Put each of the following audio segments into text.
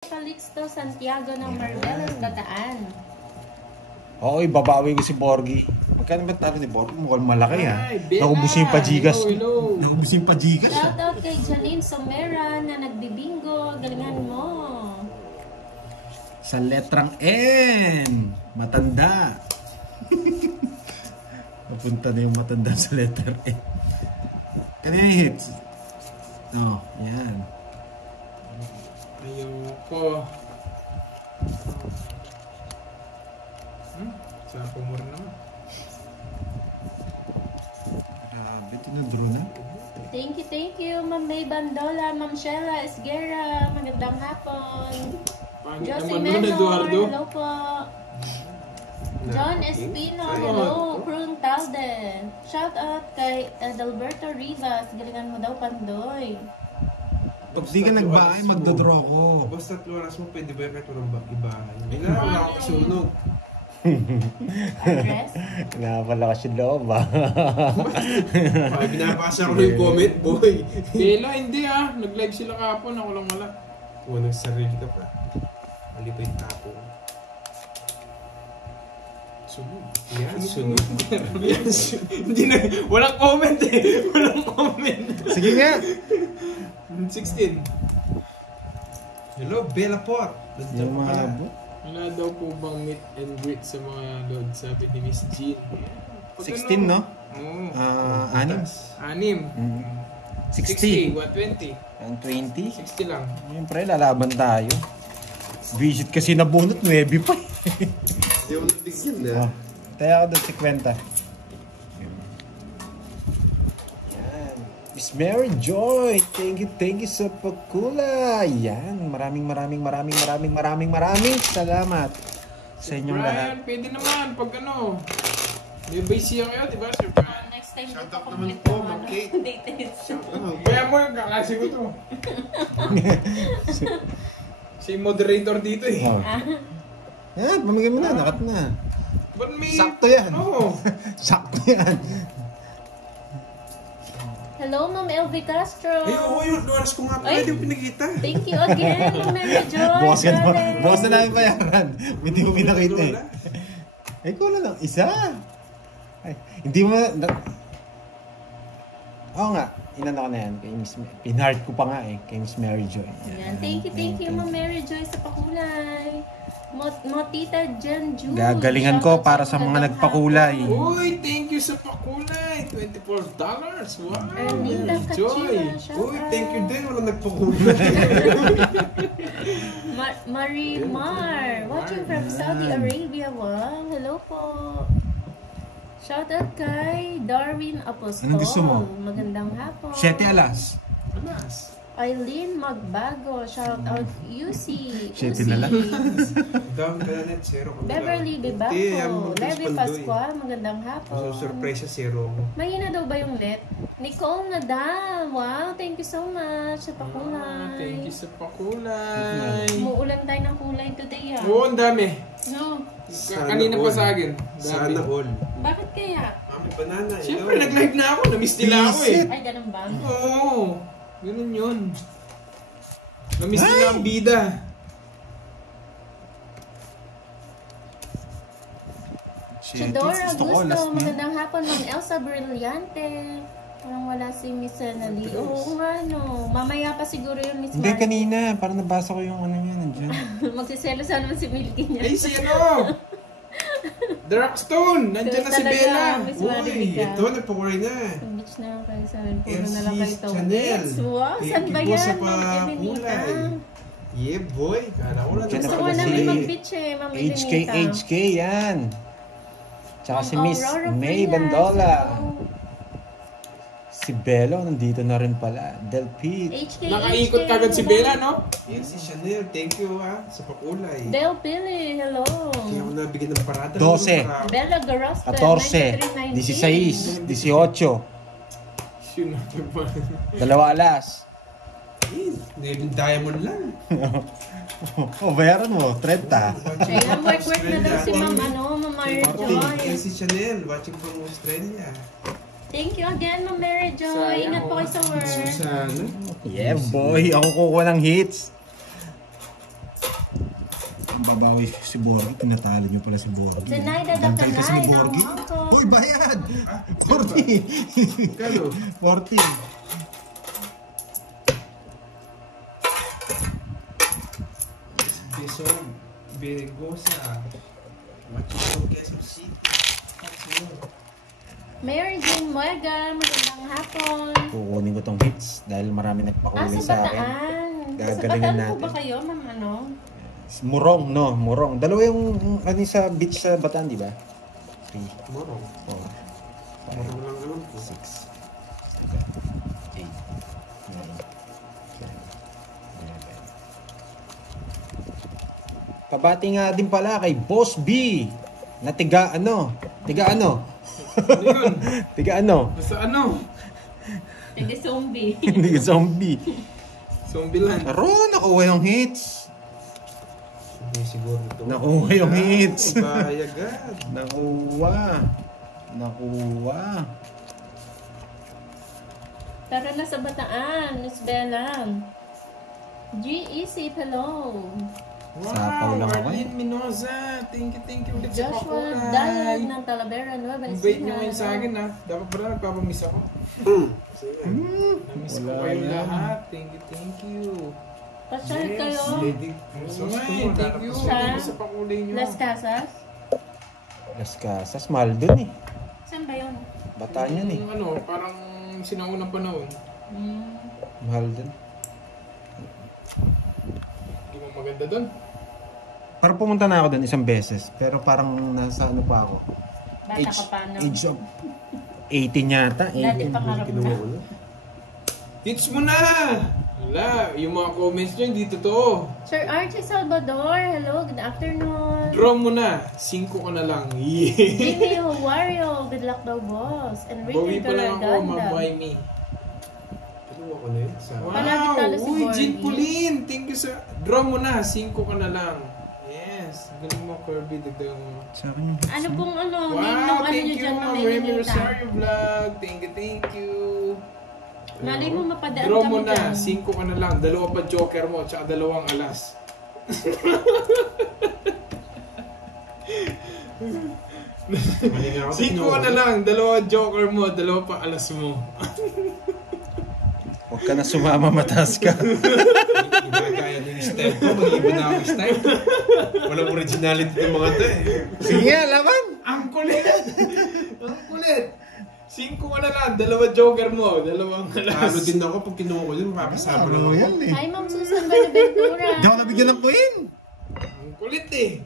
Calixto Santiago ng Marbelas, Bataan. Oo, babawi ko si Borgie. Magkano ba talo ni Borgie? Mukhang malaki ha. Nakubos yung pajigas. Nakubos yung pajigas. Shoutout kay Janine Somera na nagbibingo. Galingan mo. Sa letrang N. Matanda. Napunta na yung matanda sa letter N. Kanina yung hits. Oo, yan. Ayoko. Saan po mo rin naman? Grabe, tinudro na. Thank you, Ma'am May Bandola, Ma'am Sheila Esguera. Magandang hapon. Josie Menor, hello po. John Espino, hello. Prune Talde. Shout out kay Adalberto Rivas. Galingan mo daw, Pandoy. Pag di ka nagbahay, magdodraw ako. Basta oras mo, pwede ba yung kahit walang ibahay? Kailangan ako kasunog. Address? Nakapalakas yung loob ah. Binabasa ko na yung comment, boy. Bela, hindi ah. Nag-live sila kahapon. Ako lang wala. Unang sarili ka pa. Mali pa yung tapo. Sunog. Yan, sunog. Yan, hindi na. Walang comment eh. Walang comment. Sige nga. 16. Hello, Bella Pot. Yung mga Wala daw po bang meet and greet sa mga load, sabi ni Miss Jean. 16, no? Oo. 6? 60. 60. 120. 120? 60 lang. Siyempre, lalaban tayo. Visit kasi nabunot, 9 pa eh. Hindi ako nabigyan na. Tayo ako doon, 50. Yan. Miss Mary Joy, thank you sa pagkula. Yan, maraming salamat sa inyong lahat. Brian, pwede naman pag ano. May base kayo, di ba? Sir Brian. Next time Shout dito out naman complete po, ng Ma'am Kate. details. Kaya mo yung kaklase ko to. Si moderator dito eh. Oh. Yan, pamigay mo na, nakat na. Ba't may... Sakto yan. Oo. Sakto yan. Hello, Ma'am Elvie Castro. Ay, oo, yung oras ko nga pala, Ay. hindi mo pinakita. Thank you again, Ma'am Mary Joy. Bukas na namin bayaran. Hindi mo pinakita eh. Ay, kulang lang. Isa. Ay, hindi mo Oo nga. Inano ko na yan. Kay Miss Pinheart ko pa nga eh. Kay Miss Mary Joy. Yan. Thank you, Ma'am Mary Joy sa pakulay. Motita Jen June. Gagalingan ko para sa mga nagpakulay. Uy, thank you sa pakulay. $24. Wow. Erlinda Kachira. Uy, thank you din. Walang nagpakulay. Marimar. Watching from Saudi Arabia. Wow. Hello po. Shoutout kay Darwin Apostol. Anong gusto mo? Magandang hapon. 7 alas. Alas. Eileen Magbago. Shoutout UC. Siyete na lang. Down ka na net, zero ka na lang. Beverly Bibaco. Levi Pascual. Magandang hapon. Surprise sa zero mo. Mahina daw ba yung net? Nicole Nadal. Wow, thank you so much sa pakulay. Thank you sa pakulay. Umuulan tayo ng kulay today ah. Oo, ang dami. No. Kanina pa sa akin. Dami. Sana all. Bakit kaya? Mami, banana. Siyempre, nag-live na ako. Na-miss nila ako eh. Ay, ganun ba? Oo. Ganun yun. Na-miss nila ang bida. Chidora Augusto, magandang hapon, Ma'am Elsa Brillante. Parang wala si Miss Anali. Oo nga, no. Mamaya pa siguro yung Miss Hindi, Marty. kanina. Parang nabasa ko yung ano niya. Nandiyan. Magsiselos naman si Milky niya. Ay, si ano? Dragstone! Nandiyan na si Talaga, Bella. Miss Uy, Marica. ito, nagpakulay na. Sa beach na kayo sa amin. Puro na lang kayo LC ito. Chanel. Wow, saan ba Thank you po sa yan, Ma'am Elenita? pakulay. Yeah, boy. Kala ko na Diyan na Gusto pala ko si namin mag-beach eh, Ma'am Elenita. HK, yan. Tsaka si Ma'am Miss Aurora May Frias, Bandola. hello. Si Bello, nandito na rin pala. Del Pete. HK, Nakaikot HK, kagad si hello. Bella, no? Yes, si Chanel. Thank you ha, sa pakulay. Del Pili, hello. Kaya ako nabigyan ng parada. 12. Bella Garospe, 14, 16, 18, Sino ba? 2 alas. Diamond lang. O, bayaran mo, 30. Kaya work na daw si Ma'am, Ma'am Mary Joy. Yes, si Chanel. Watching from Australia. Thank you again, Ma'am Mary Joy. Ingat po kayo sa work. Susana. Yeah, boy. Ako kukuha ng hits. babawi si Borgie. Tinatalo niyo pala si Borgie. Denied at the Gantay kasi ni kanay ng Borgie. uncle. Uy, bayad! 40! Kano? 40. Besog. Begosa. Machito, Quezon City. Mary Jane Muega, magandang hapon. Kukunin ko tong hits dahil marami nagpakuli Sa sa akin. Bataan. Sa Gagalingin Bataan po natin. ba kayo, ma'am ano? Murong, no? Murong. Dalawa yung ano sa beach sa Bataan, di ba? 3, Morong. 4, Morong lang naman po. 6, 8, 9, 10, 11. Pabati nga din pala kay Boss B na tiga ano? Ano yun? Tiga ano? Basta ano? Sige, zombie. Hindi zombie. Zombie land. Pero nakuha yung hits. Hindi siguro ito. Nakuha yung hits. Bahay agad. Nakuha. Tara na sa Bataan, Miss Bella. GEC, hello. Sapaw lang ako eh. Arlene Minoza. Thank you ulit sa Joshua pakulay. Diag ng Talavera, Nueva Ang bait nyo Ecija. ngayon sa akin ha. Dapat pala nagpapamiss ako. Namiss ko Wala kayong yan. lahat. Thank you. Pasyal kayo. Lady. So ngayon, thank you. Thank you sa pakulay nyo. Las Casas. Las Casas, mahal dun eh. Saan ba yun? Bataan yun eh. Yung ano, parang sinaunang panahon. Mahal dun. Hindi mo maganda doon. Parang pumunta na ako dun isang beses. Pero parang nasa ano pa ako. Bata ka pa no? Age of 18 yata. Dati 18. pangarap Kinuha na. ko na. Hits mo na! Wala, yung mga comments nyo hindi totoo. Sir Archie Salvador, hello, good afternoon. Draw mo na, 5 ka na lang. Yeah! Jimmy Huwario, good luck daw boss. Bawi Enrique pa lang ako, Galaganda. mabuhay me. Kinuha ko na yun. Sa Palagi talo si Uy, Borgie. Jean Pauline, thank you sa... Draw mo na, 5 ka na lang. Yes, galing mo Kirby, dagdagan mo. Sa akin yung hits Ano mo. pong ano, name Wow, ng ano thank nyo you, dyan, Ma'am Ma'am Remy Ninita. Rosario Vlog. Thank you. Malay mo mapadaan Draw kami mo na, dyan. 5 ka na lang. 2 pa joker mo, tsaka 2 alas. Mali nga ako. 5 ka na lang, 2 joker mo, 2 pa alas mo. Huwag ka na sumama, mataas ka. Gagaya na yung style ko. Mag-iba na ako yung style. Walang originality ng mga to eh. Sige nga, laban. Ang kulit! Ang kulit! 5 ka na lang, 2 joker mo, 2 alas. Talo din ako pag kinuha ko yun. Mapapasama lang ako. yan eh. Hi, Ma'am Susan Benaventura. Hindi ako nabigyan ng queen. Ang kulit eh.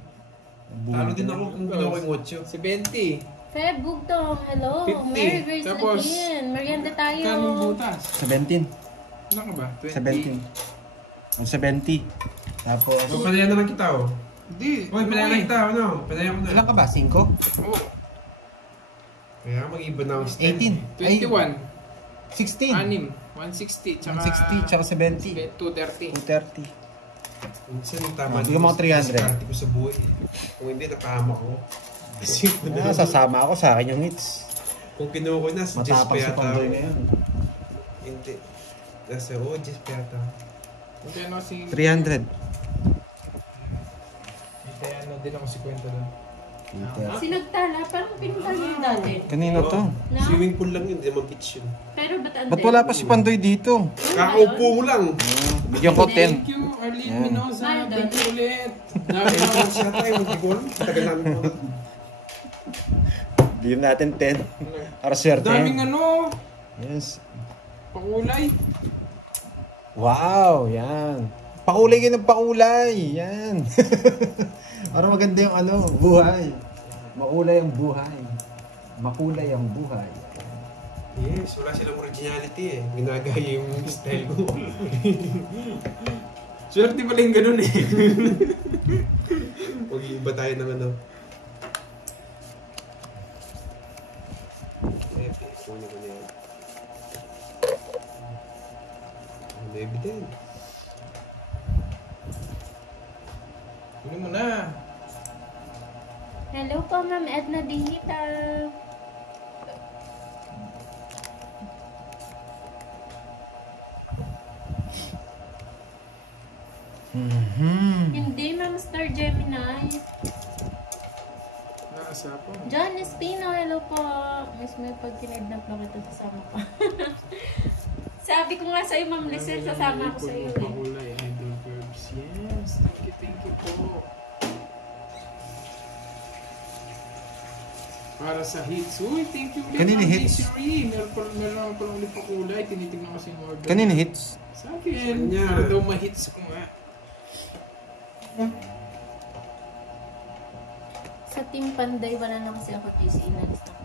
Talo din ako kung kinuha ko yung 8. 70. Feb Bugtong, hello. 50. Mary Grace Tapos, Lagin. Merienda tayo. Kaming butas. 17. Ano ka ba? 17. Ang 70. Tapos, So, panayan na lang kita oh. Hindi. Uy, panayan na kita. Ano? Panayan ko na. ilan ka ba? 5? Oo. Kaya mag-iba na ako style. 18. Ay, 21. 16. 6. 160. Tsaka 160, tsaka 70. 230. 230. Minsan yung tama. Bigyan mo ako 300. Diskarte ko sa buhay. Kung hindi, napahama ko. Kasi Sasama ako sa akin yung hits. kung kinuha ko na, si Jess Matapang pa si yata. Pandoy ngayon. Hindi. Kasi, Jess pa yata. Hindi ano si... 300. Hindi ano din ako si Kwento doon. Sinagtala, parang pinunta niyo yun dati. Kanino to? No? Swimming pool lang yun, hindi naman beach yun. Pero ba't Ba't wala pa si Pandoy dito? Kakaupo mo lang. Bigyan ko 10. Thank you, Arlene Yan. Minoza. Mahal doon. Thank you ulit. Dami na ako siya tayo, hindi ko alam. Tagal namin mo. Bigyan natin 10. Para swerte. Daming ano, Yes. pakulay. Wow, yan. Pakulay kayo ng pakulay. Yan. Para maganda yung ano, buhay. Makulay ang buhay. Makulay ang buhay. Yes, wala silang originality eh. Ginagaya yung style ko. Swerte pala yung ganun eh. Mag-iiba tayo ng ano. Eh, kunin ko na yan. Ano evident? Kunin mo na. Hello po, Ma'am Edna Dihita. Hindi, Ma'am Star Gemini. May pag kinidnap na kita, sasama pa. Sabi ko nga sa'yo, Ma'am Lizelle, sasama ako sa'yo eh. Makulay, idol verbs. Yes, thank you po. Para sa hits. Uy, thank you ulit. Kanina Ma'am hits? Desiree. Meron pa lang ulit pakulay. Tinitignan ko si order. Kanina hits. Sa akin. Kanya. Para daw ma-hits ko nga. Sa Team Panday, wala na kasi ako GC. Inalis na ko.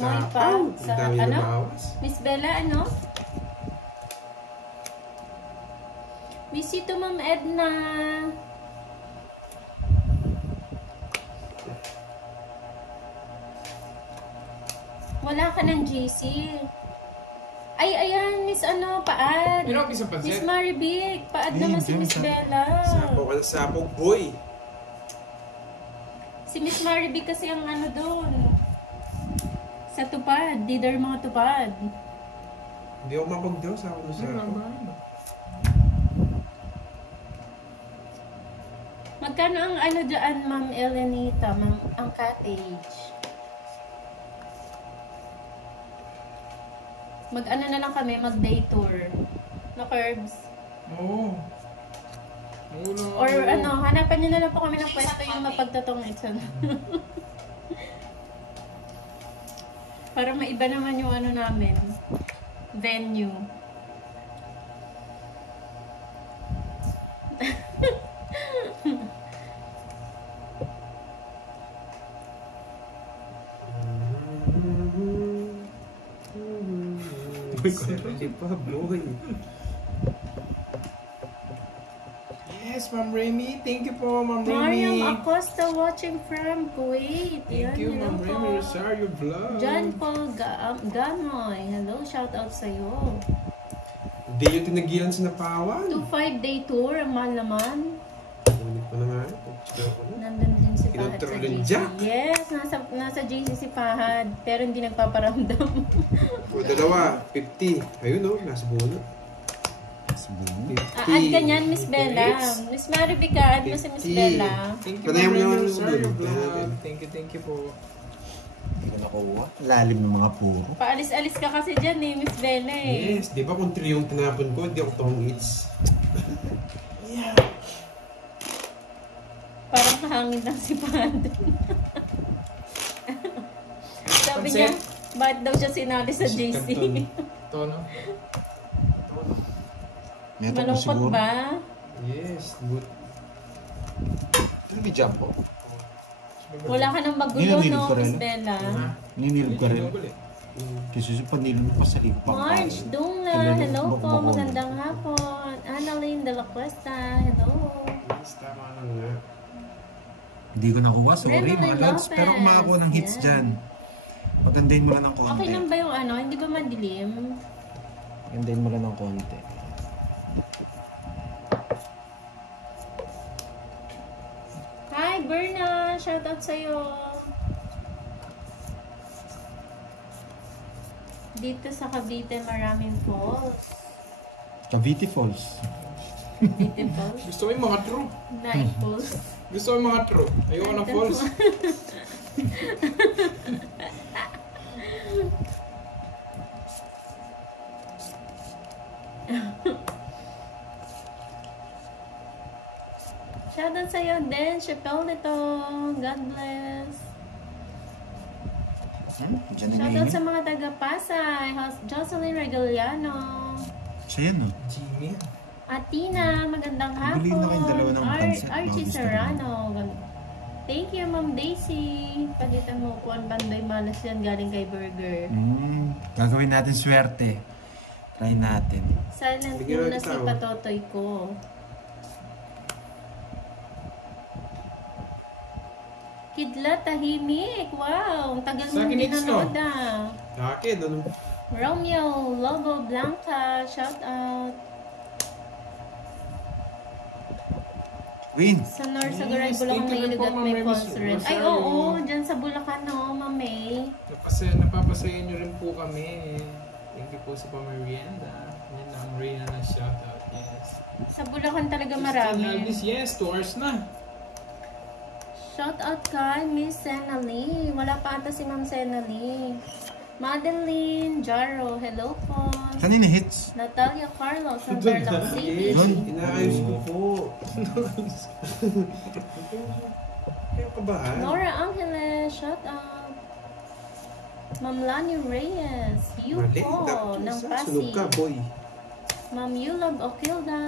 Moy pa. Ang Sa, dami na ano? bawas. Miss Bella, ano? Miss you to Ma'am Edna. Wala ka ng GC. Ay, ayan, Miss ano, paad. Meron ako isang Miss pansit. Maribig, paad Ayun, naman si dyan, Miss sa- Bella. Sabog, boy. Si Miss Maribig kasi ang ano doon. Sa tupad, leader mga tupad. Hindi ako mapag-draw sa ako sa ako. Magkano ang ano dyan, Ma'am Elenita, ang cottage? Mag-ano na lang kami, mag-day tour. Na curbs. Oo. Or ano, hanapan nyo na lang po kami ng pwesto yung mapagtatong ito. Para maiba naman yung ano namin. Venue. Hindi pa, boy. Yes, Ma'am Remy. Thank you po, Ma'am Remy. Mariam Acosta watching from Kuwait. Thank you, Ma'am Remy Rosario Vlog. John Paul Gamoy. Hello, shout out sa'yo. Hindi yung tinagilan sa napawan. 2-5 day tour, ang mahal naman. Ulit pa na nga. Pag-chill ko na. Nandun din si Fahad sa Kinontrol ng JC. Jack. Yes, nasa JC si Fahad. Pero hindi nagpaparamdam. O, dalawa. 50. Ayun o, nasa buo na. Add ka niyan, Miss Bella. Miss Maribika, add mo si Miss 50. Bella. Thank you, Panayan Ma'am mo naman Remy yung Rosario doon. Vlog. Thank you po. Hindi ko nakuha. Lalim ng mga puro. Paalis-alis ka kasi dyan eh, Miss Bella eh. Yes, di ba kung 3 yung tinapon ko, hindi ako tong hits. Parang kahangin lang si Fahad. Sabi niya, bakit daw siya sinali sa JC? Tono. Meron ko Malungkot siguro. ba? Yes, good. Ito may jump po. Wala ka nang magulo, Ninanilip no, ko rin. Miss Bella? Ninilog ka rin. Kasi sa panilog pa sa ipang Marge Dungla, hello po, magandang hapon. Annalyn de la Cuesta, hello. Yes, tama lang nga. Hindi ko nakuha, sorry Renalyn mga lods. Lopez. Pero kung makakuha ng hits Yan. dyan, pagandahin mo lang ng konti. Okay lang ba yung ano? Hindi ba madilim? Pagandahin mo lang ng konti. Hi, Berna! Shoutout sa'yo! Dito sa Cavite, maraming falls. Cavite Falls. Cavite Falls? Gusto ko yung mga true. Night falls? Gusto ko yung mga true. Ayoko ng false. Shoutout sa'yo din, Chappelle nito. God bless. Diyan na Shoutout sa ngayon. mga taga-Pasay. Jocelyn Regaliano. Siya yan, no? Jimmy. Atina, magandang hapon. Bili na kayong dalawa ng pansit. Archie Baka gusto Serrano. Thank you, Ma'am Daisy. Pagitan mo ko ang bandoy malas yan galing kay Burger. Gagawin natin swerte. Try natin. Silent Bigyan muna natin si tao. Patotoy ko. Kidlat, tahimik. Wow, ang tagal Sa mo akin, din it's nanood ah. Akin, ano? Romeo, Lobo, Blanca, shout out. Win! Sa North Yes, Sagaray, Bulacan, thank you may rin po, ilugat, Ma'am may Remy falls rin. Ay, Rosario. oo, dyan sa Bulacan, no, Ma'am May. Napapasaya nyo rin po kami. Thank you po sa pamerienda. Yan ang Reyna na shoutout. Yes. Sa Bulacan talaga marami. Yes, 2 hours na. Shout out kay Miss Senali. Wala pa ata si Ma'am Senali. Madeline Jaro, hello po. Saan yun hits? Natalia Carlos ng Tarlac City. Inaayos ko po. Kayo kabahan? Nora Angeles, shout out. Ma'am Lani Reyes, you Mali, po dapat ng isa. Pasig. Sunog ka, boy. Ma'am Yulab Okilda.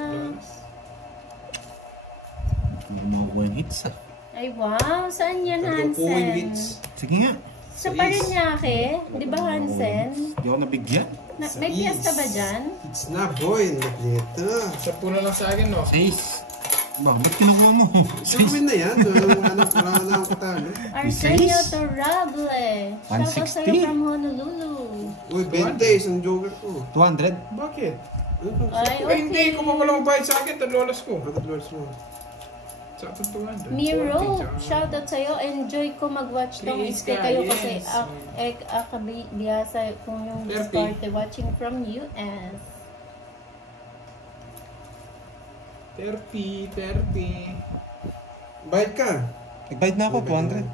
Hindi mo makukuha yung hits ah. Ay wow, saan yan Kukuha yung Hansen? hits. Sige nga. Sa Paranaque, di ba Hansen? Hindi ako nabigyan. May piyesta ba dyan? It's na, boy. Nakleta. Sa puno lang sa akin, no? 6. Bakit kinukuha mo? Gawin na yan. Wala na akong katalo. Arsenio Torrable. Shout out sa'yo 160. from Honolulu. Uy, 20. Isang joker ko. 200? Bakit? Ay, Ay, hindi ko pa walang bayad sa akin. Tadlolas ko. Bakit Lord mo? Sa 200. Miro, 40, shout out sa'yo. Enjoy ko mag-watch tong Please stay ka, kayo yes. kasi akabiyasa kung yung 30. started watching from US. 30. Bayad ka. Nagbayad na ako, 200.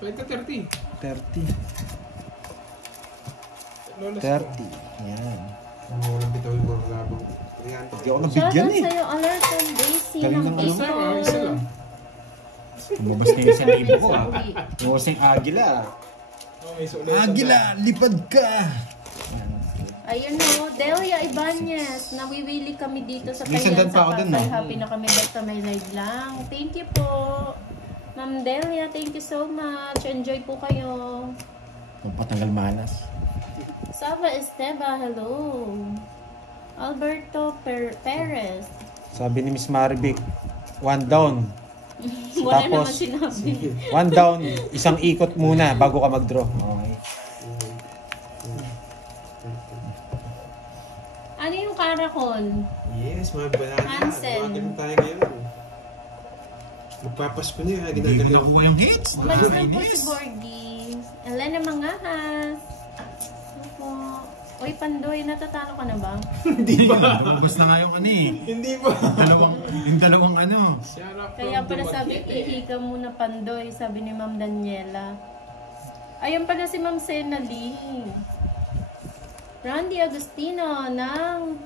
Bayad ka 30. 30. Lolas 30. Yan. Walang bitaw yung mga labang. Hindi ako Shout nabigyan out eh. sa'yo, Alerton Daisy Galing ng ng ano? Isa lang, isa lang. Lumabas na yung 1,000 ko ah. Lumabas na yung Agila. Oh, may sulit. Agila, lipad ka! Ayun o, Delia Ibanez. Nawiwili kami dito sa May Tayan sandan pa sa ako dun, Pasay. no? Happy na kami basta may live lang. Thank you po. Ma'am Delia, thank you so much. Enjoy po kayo. Kung patanggal malas. Sava Esteba, hello. Alberto Perez. Sabi ni Miss Marivic, 1 down. Wala naman Tapos, sinabi. 1 down, isang ikot muna bago ka mag-draw. Okay. Ano yung karakol? Yes, mga banana. Hansen. Mga ganun tayo ngayon. Magpapasko niya. Ginagaling ako. yung hits. Umalis na po si Borgie. Elena Mangahas. Ano po? Uy, Pandoy, natatalo ka na ba? Hindi ba? Ubus na nga yung ano eh. Hindi ba? Yung dalawang ano. Shout out Kaya from pala sabi, Dumaguete. ihi ka muna Pandoy, sabi ni Ma'am Daniela. Ayun pala si Ma'am Senali. Randy Agustino ng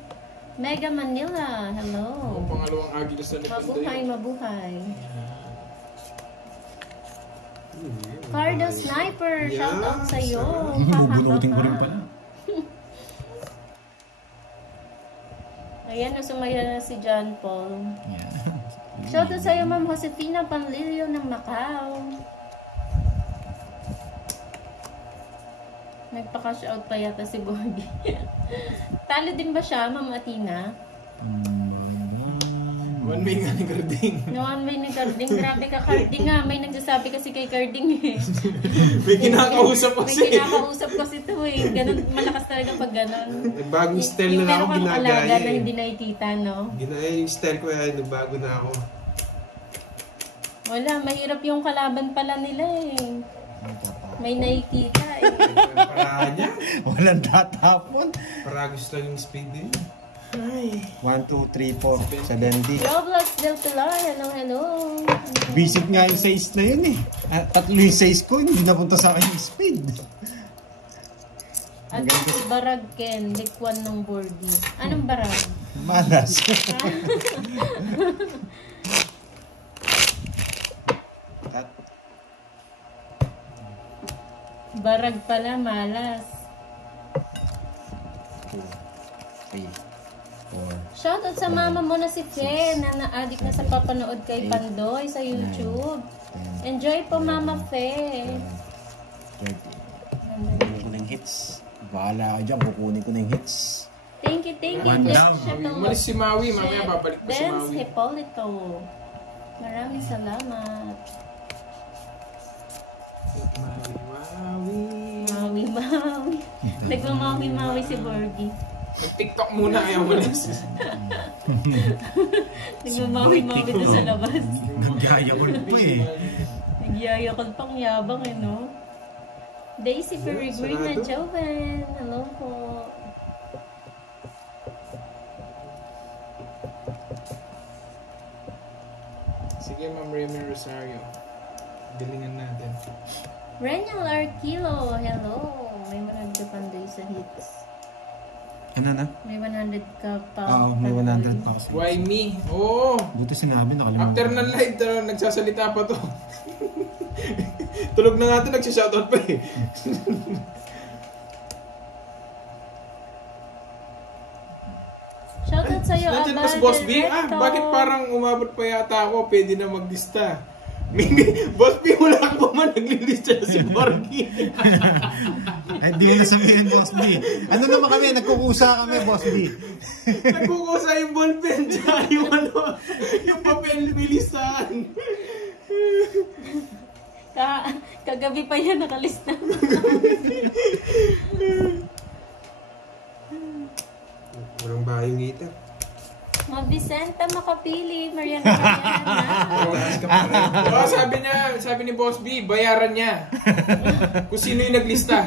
Mega Manila. Hello. Ang pangalawang Agilos na Mabuhay, mabuhay. Cardo Sniper, shout out sa'yo. Bubunutin ko rin pala. Ayan, nasumaya na si John Paul. Shout out sa'yo, Ma'am Josefina Panlilio ng Macau. Nagpaka-shout pa yata si Borgie. Talo din ba siya, Ma'am Atina? One way nga ni Garding. Noon may nag-carding. Grabe ka, Carding nga. May nagsasabi kasi kay Carding eh. May kinakausap May kasi. kinakausap kasi ito eh. Ganun, malakas talaga pag ganun. Nagbagong style Yung na lang ako meron kang alaga ginagaya na eh. hindi nakikita, no? Ginaya yung style ko eh. Nagbago na ako. Wala, mahirap yung kalaban pala nila eh. May nakikita eh. Para niya. Walang tatapon. Para gusto lang yung speed din. 1, 2, 3, 4, 7D. Roblox Del Pilar, hello, hello. Visit nga yung 6 na yun eh. Tatlo yung 6 ko, hindi napunta sa akin yung speed. At si Barag Ken, likwan ng Borgie. Anong barag? Malas. Barag pala, malas. 2, 3, 4. Shoutout sa mama mo na si Fe na na-addict na sa papanood kay Pandoy sa YouTube. Enjoy po, Mama Fe. 30. Kukunin ko na yung hits. Bahala ka dyan, kukunin ko na yung hits. Thank you, One Jack down. Chateau. Umalis si Maui, mamaya babalik pa si Benz Maui. Hipolito. Maraming salamat. Maui. Mawi. Nagmamawi-mawi si Borgie. Nag-TikTok muna, ayaw umalis. Nagmamawi-mawi doon sa labas. Nagyaya ko rin po eh. Nagyayakal pang yabang eh, no? Daisy Peregrina Joven. Hello po. Sige, Ma'am Remy Rosario. Galingan natin. Renyal Arquilo, hello. May 100 ka panday sa hits. Ano na? May 100 ka pa. Oo, may 100 pa kasi. Why me? Oo. Buti sinabi, nakalimutan. After ng live, nagsasalita pa to. Tulog na nga ito, nagsishoutout pa eh. Shoutout sa'yo, Nandiyan Abad pa si Boss B? Directo. Bakit parang umabot pa yata ako? Pwede na maglista. Boss B, wala ka pa man naglilista na si Borgie. Ay, di mo na sabihin, Boss B. Ano naman kami? Nagkukusa kami, Boss B. Nagkukusa yung ballpen tsaka yung yung papel milistahan. Kagabi pa yan nakalista. Walang bayong ngita. Ma'am Vicenta Makapili, Mariana Mariana. Oh, sabi ni Boss B, bayaran niya. Kung sino yung naglista.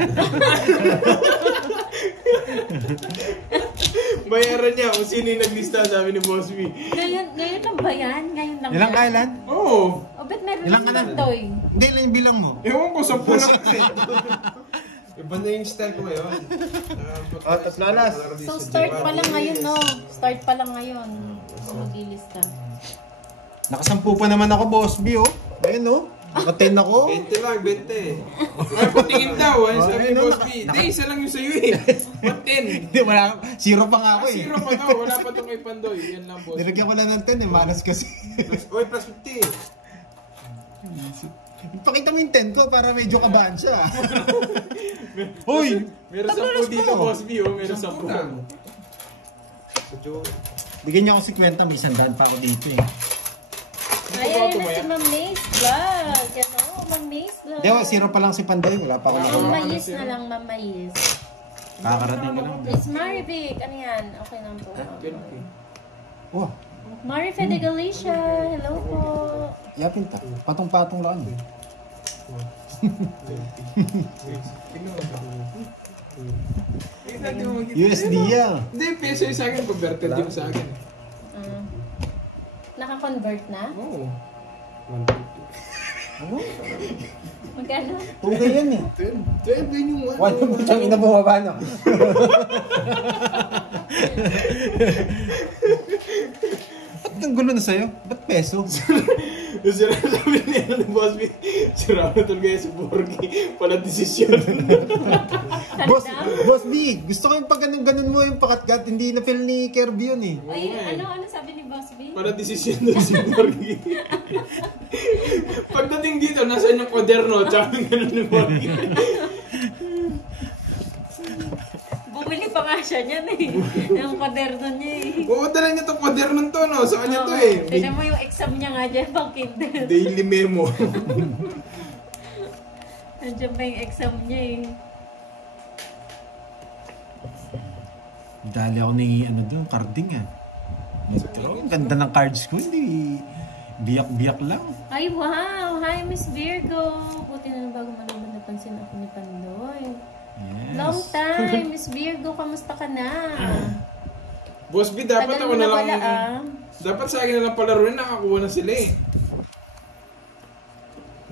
Bayaran niya kung sino yung naglista, sabi ni Boss B. Ngayon lang ba yan? Ngayon lang Ilang yan? kailan? Oo. O, ba't meron Ilang ka na? Toy? Hindi, lang yung bilang mo. Ewan ko, 10 na kasi. Iba na yung style ko ngayon. Tatlalas. So, start pa lang ngayon, no? Start pa lang ngayon. Mag-ilista. Nakasampu pa naman ako, Boss B, oh. Ayun, oh. Naka-10 ako. 20 lang, 20. Ay, patingin daw. Sabi ni no, Boss B, hindi, isa lang yung sa'yo eh. Ba't 10? Hindi, wala. Zero pa nga ako, eh. Zero pa to, wala pa to kay Pandoy. Yan lang, Boss B. Nilagyan ko lang ng 10, eh. Malas kasi. Oy, plus 50. Pakita mo yung 10 ko para medyo kabahan siya. Hoy! Meron 10 dito, Boss B, oh. Meron 10 lang. Sa Joe. Bigyan niyo ako si Kwenta, may 100 pa ako dito, eh. Ayan na si Ma'am Mace Vlog. Hello, Ma'am Mace Vlog. Hindi, zero pa lang si Pandoy. Wala pa ako Ma'am nakuha. Mais na lang, Ma'am Mais. Kakarating ko lang. Miss Marivic, ano yan? Okay lang po. Wow. Marife de Galicia, hello po. Yapin ta. Patong-patong lang. USD yan. Hindi, peso yung sa akin. Converted din sa akin. Naka-convert na? Oo. Magkano? Okay yan, eh. 12 din yung Wala mo siyang inabumaba, no? Ba't ang gulo na sa'yo? Ba't peso? Sabi niya ng Boss B, sira na talaga si Borgie. Pala desisyon. Boss B, gusto ko yung pag ganun mo yung pakatgat, hindi na feel ni Kirby yun, eh. Ay, ano sabi ni Boss B? Pala desisyon na si Borgie. Pagdating dito, nasaan yung kwaderno? Tsaka ganun ni Borgie. Bumili pa nga siya niyan eh. Yung kwaderno niya eh. Dala niya itong kwaderno to, no? Sa kanya to eh. Tignan mo yung exam niya nga dyan, pang Kindle. Daily memo. Nandiyan pa yung exam niya eh. Dali ako ni, ano doon, carding, ah. Ang ganda ng cards ko, hindi biyak-biyak lang. Ay, wow! Hi, Miss Virgo! Buti na bago malaman napansin ako ni Pandoy. Yes. Long time, Miss Virgo, kamusta ka na? Boss B, dapat Tagal ako mo na na lang. wala, ah. Dapat sa akin na lang palaruin, nakakuha na sila eh.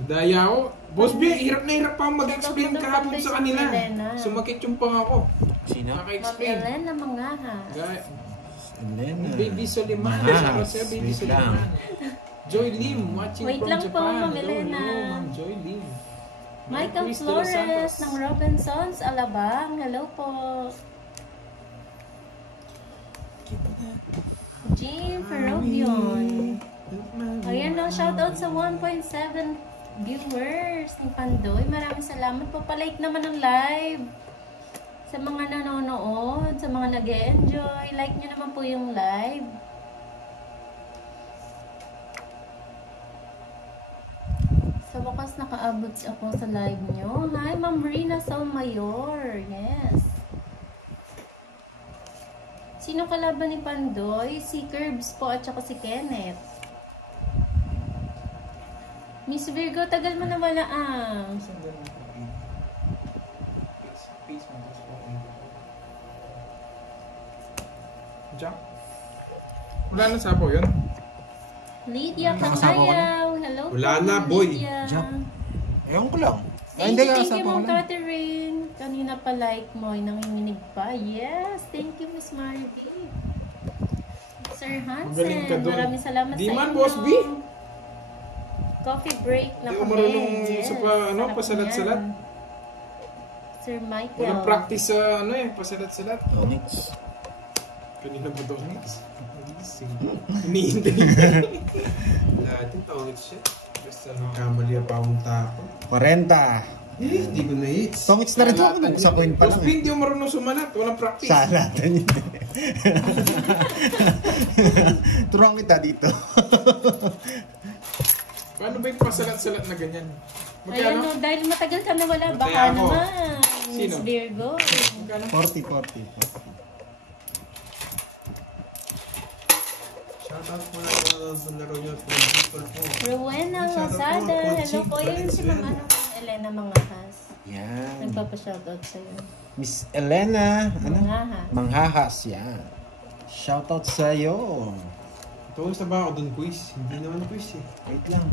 Daya ako. Boss B, hirap na hirap pa akong mag-explain kahapon sa kanila. Sumakit yung pang ako. Sino? Ma'am Naka-explain. Elena Mangaha. Elena. Baby Soliman. Mahas. Sa Baby Wait lang. Soliman. Joy Lim, watching Wait from lang po, Japan. Ma'am Hello, Elena. hello, Ma'am Joy Lim. Michael Crystal Flores Santos. ng Robinsons, Alabang. Hello po. Jean Ferrobion. Ayan na, shoutout sa 1.7 viewers ni Pandoy. Maraming salamat po. Palike naman ng live. Sa mga nanonood, sa mga nag-enjoy, like nyo naman po yung live. Sa wakas nakaabot ako sa live nyo. Hi, Ma'am Rina Salmayor. Yes. Sino kalaban ni Pandoy? Si Curbs po at saka si Kenneth. Miss Virgo, tagal mo na wala ah. Jack? Wala na sapo yun? Lydia Nakasama ko Katayaw. Hello Wala po, na, Ma'am boy. Lydia. Job. Ewan ko lang. Thank you, kasama ko Ma'am lang. Catherine. Kanina pa like mo, nanginginig pa. Yes, thank you, Miss Marvie. Sir Magaling ka Hansen, dun. maraming salamat Di sa man, inyo. Boss B. Coffee break na Hindi ko kami. marunong sa sarap pasalat-salat. niyan. Sir Michael. Walang practice sa pasalat-salat. Onyx. Kanina ba doon? Hinihintay. Natin, tawag siya. Basta nagkamali ang pawang tako. 40. Hindi ko na-hits. Tongits na rin ako. Sa coin pa Boss lang. B, hindi mo marunong sumalat. Walang practice. Sa natin yun. Turuan kita dito. Paano ba yung pasalat-salat na ganyan? Ayan Magkano? o, dahil matagal ka na wala, baka Mataya ako. naman. Miss Sino? Virgo. Magkano? 40. Shoutout po na sa laro nyo at mga people po. Rowena Shoutout Lazada. po, Hello Coaching po. Yun si Valenzuela. Mama Elena Mangahas. Yan. Nagpapa-shoutout sa'yo. Miss Elena. Ano? Mangahas. Manghahas. Yan. Shoutout sa'yo. Tapos na ba ako dun quiz? Hindi naman quiz eh. Wait lang.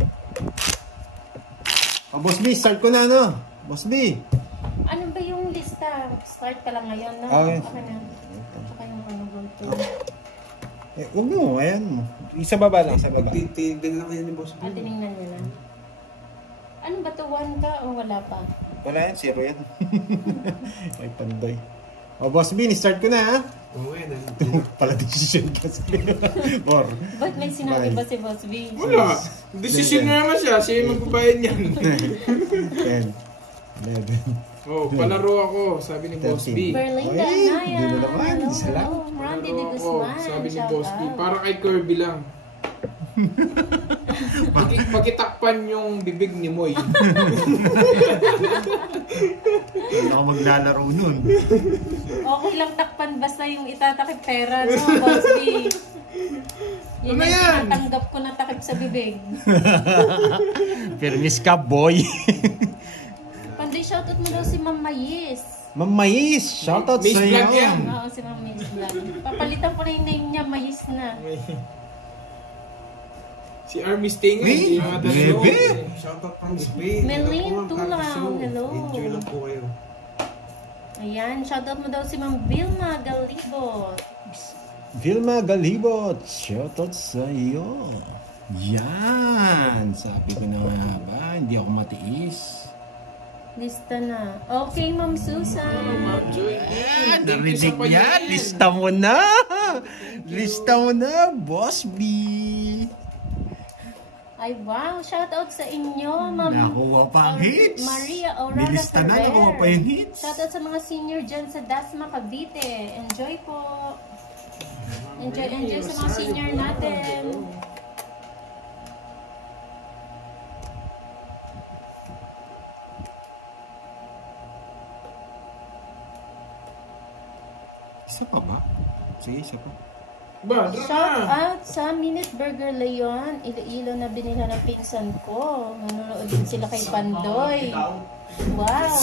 Oh, Boss B, start ko na, no? Boss B. Ano ba yung lista? Start ka lang ngayon, no? Okay. Okay na. Tsaka yung ano, go to. Huwag mo, ayan mo. Isa baba lang, sa baba. Tignan na kayo ni Boss B. Tinignan nila. Ano ba to? 1 ka o wala pa? Wala yan, 0 yan. Ay, pandoy. O, Boss B, start ko na, ha? Oo nga, Pala decision kasi. Or, Ba't may sinabi Bye. ba si Boss B? Wala. Decision na naman siya. Siya yung magbabayad niyan. 10, 11, Oh, palaro ako. Sabi ni Boss B. Berlinda Oy, Anaya. hindi na naman, Hello, isa lang. hello. Randy Palaro de ako. Guzman. Sabi ni Shout Boss B. out. Para kay Kirby lang. Pakitakpan yung bibig ni Moy. hindi ako maglalaro nun. Okay lang takpan basta yung itatakip pera, no, Boss B? Yun Ano ang yan? tinatanggap ko na takip sa bibig. Permis ka, boy. Panday, shoutout mo daw si Ma'am Mayis. Ma'am Mais, shoutout Miss sa'yo. Vlog yan. Oo, si Ma'am Mayis Vlog. Papalitan ko na yung name niya, Mayis na. Si Army Stinger. Wait, Hindi naman bebe. Shoutout from Boss B. Melin Ito po ang Tulang, Kaka Show. hello. Enjoy lang po kayo. Ayan, shoutout mo daw si Ma'am Vilma Galibot. Vilma Galibot, shoutout sa'yo. Yan. Sabi ko na nga ba, hindi ako matiis. Lista na. Okay, Ma'am Susan. Joy. Narinig yan. Lista mo na. Lista mo na, Boss B. Ay, wow. Shoutout sa inyo, Ma'am. Nakuha pa ang hits. Maria Aurora Nilista na, Ferrer. nakuha pa yung hits. Shoutout sa mga senior dyan sa Dasma, Cavite. Enjoy po. Enjoy sa mga senior natin. Isa pa ba? Sige, isa pa. Ba, drop Shout na. out sa Minute Burger Leon, Iloilo na binila ng pinsan ko. Nanonood din sila kay Pandoy. Wow.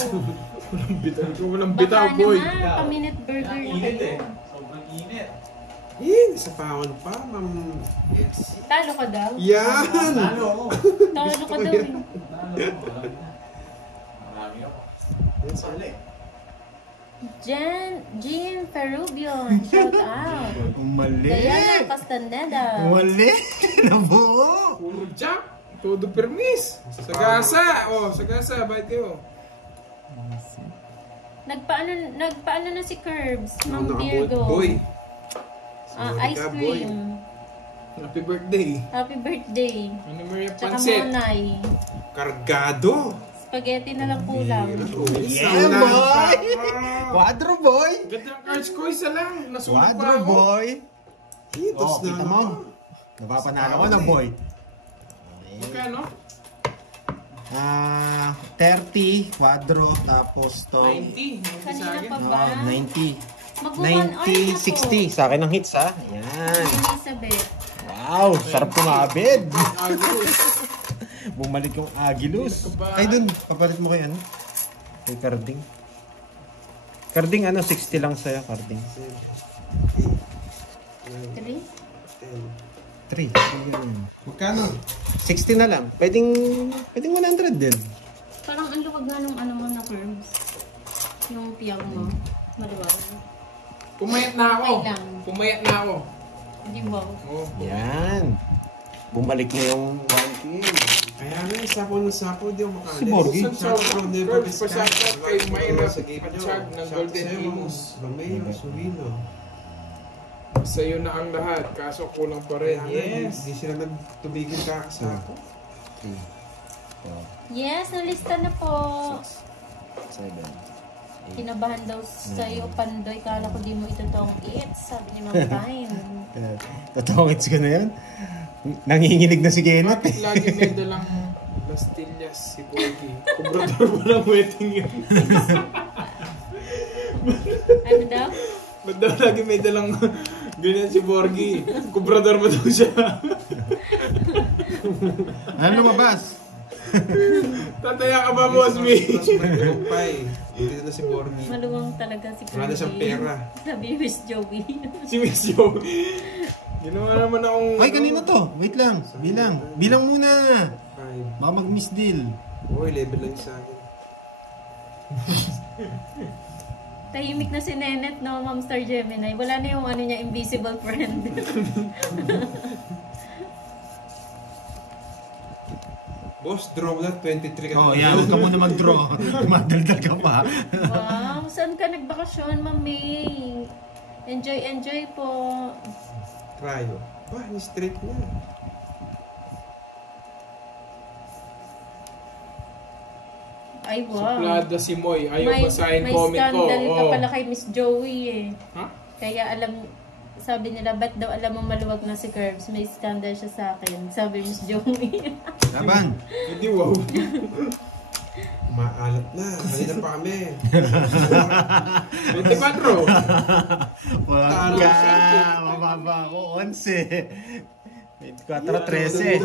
Walang Baka bitaw, boy. naman, pa-Minute Burger na kayo. Eh, sa pahon pa, ma'am. Talo ka daw? Yan! Talo ka daw eh. Jean Perubion, shout out. Umali. Diana Castaneda. Umali. Nabuo. Puro jack. Todo permis. Sagasa. Oh, sagasa. Bayad kayo. Nagpaano na si Curbs, Ma'am Ano, Virgo. boy. Ice cream. Happy birthday. Happy birthday. Ano Maria Tsaka Pancet? Monay. Kargado! Spaghetti na lang kulang. Yeah, boy. Quadro, boy. Ganda ng cards ko. Isa lang. Nasulit pa Quadro, ako. boy. Hitos Oh, na kita naman. mo. Napapanalo ko na, boy. Magkano? 30, quadro, tapos to. 90. Kanina pa Oh, ba? 90. Mag-1 hour na 90, 60. Sa akin ang hits, ha? Yan. Elizabeth. Wow, sarap kumabid. Agos. Bumalik yung Agilus. Ay, dun. Papalit mo kay ano? Kay Carding. Carding, 60 lang sa'yo, Carding. 3? 3. Magkano? 60 na lang. Pwedeng 100 din. Parang ang luwag nga nung ano mo na curves. Yung piyang mo. Maluwag. Pumayat na ako. Okay lang. Pumayat na ako. Hindi wow. Oh. Yan. Bumalik na yung 1K. Kaya nga, sapo ng sapo, di ako makalis. Si Borgie? Sapo, never Curves pa sa akin kay Mayra Patsyag ng Golden Emus. Romeo, Solino. Sa'yo na ang lahat, kaso kulang pa rin. Yes. Hindi sila nagtubigil kakasapo. 3, 4, Yes, nalista na po. 7. Kinabahan daw sa'yo, Pandoy. Kala ko di mo itutong it. Sabi ni Ma'am Pine. Tatawagits ka na yan? Nanginginig na si Kenneth. Bakit lagi may dalang pastillas si Borgie? Kubrador mo ng wedding yun. Ano daw? Ba't daw lagi may dalang ganyan si Borgie? Kubrador mo daw siya. Ano lumabas? Tataya ka ba, Boss B? Mas may kumpay. Dito na si Borgie. Maluwang talaga si Wala na siyang pera. Sabi Miss Joey. Si Miss Joe. Ginawa naman akong... Ay, kanina to. Wait lang. Bilang. Bilang muna. 5. Baka mag-miss deal. Uy, level lang sa akin. Tahimik na si Nenet, no, Ma'am Star Gemini. Wala na yung ano niya, invisible friend. Boss, draw mo na 23 ka. Oh, yeah. Huwag ka muna mag-draw. Madaldal ka pa. Wow, saan ka nagbakasyon, Ma'am May? Enjoy po. Try. Wah, ni straight na. Ay, wow. Suplada si Moy. Ayaw basahin may comment ko. scandal ka Oo. pala kay Miss Joey eh. Ha? Kaya sabi nila, ba't daw alam mo maluwag na si Curbs? May scandal siya sa akin. Sabi Miss Joey. Laban. Hindi wow. Maalat na. Kanina pa kami. 24. Wala Talo ka. siya. Mababa ako. 11. 24, 13.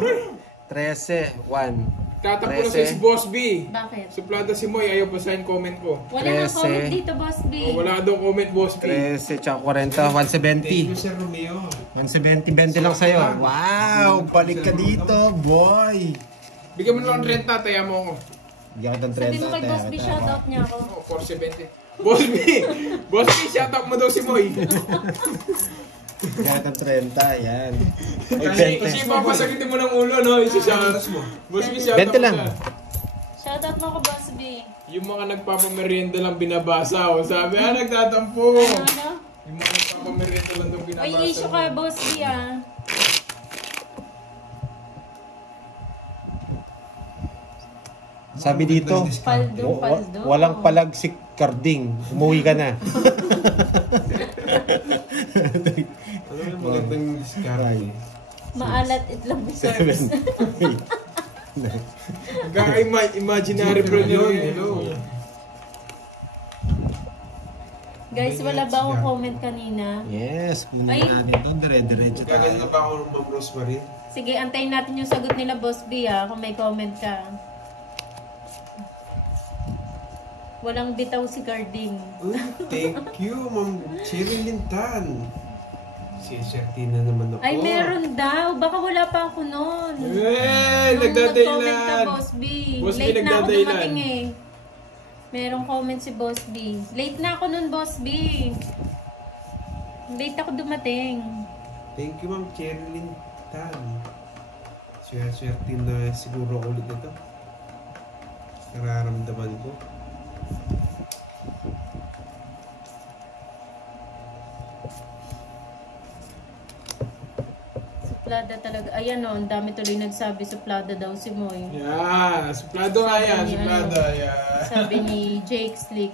13. 1. Tatakbo na si Boss B. Bakit? Suplada si Moy. Ayaw basahin comment ko. Wala nga 13. comment dito, Boss B. Oh, wala daw comment, Boss B. 13 tsaka 40. Thank you, 170. Sir Romeo. 170. 20 lang sa'yo. Wow. Balik ka dito, boy. Bigyan mo lang ng renta. Taya mo ako. Bigyan ka ng 30. Sabi mo kay Boss B, shoutout niya ako. Oh, 470. Boss B! Boss B, shoutout mo daw si Moy. Bigyan ka ng 30. Yan. Kasi papasakitin mo ng ulo, no? Isi-shoutout mo. Boss B, shoutout 20 lang. mo siya. Shoutout mo ako, Boss B. Yung mga nagpapamerienda lang binabasa. O sabi, nagtatampo. Ano? Yung mga nagpapamerienda lang daw binabasa. May issue ka, Boss B, ah. Sabi dito, Paldo. walang palag si Carding. Umuwi ka na. Ano yung magandang discard? Maalat itlog resorts. Imaginary pro nyo yun. Hello. Guys, wala ba akong comment kanina? Yes, kunin Ay. natin ito. Dire-diretso Gagano na tayo. ba ako ng Ma'am Rosemary? Sige, antayin natin yung sagot nila, Boss B, ah, kung may comment ka. Walang bitaw si Carding. Uy, thank you, Ma'am Cheryl Lintan. Si Tina naman ako. Ay, meron daw. Baka wala pa ako noon. Eh, Nung nag-comment ka, nagdadailan. Boss B. Boss B, Late na ako nagdadailan. dumating eh. Merong comment si Boss B. Late na ako noon, Boss B. Late ako dumating. Thank you, Ma'am Cheryl Lintan. Swerte na siguro ulit ito. Nararamdaman ko. Suplada talaga. Ayan o, ang dami tuloy nagsabi suplada daw si Moy. Yeah, suplado nga yan. Suplado, yeah. Sabi ni Jake Slick.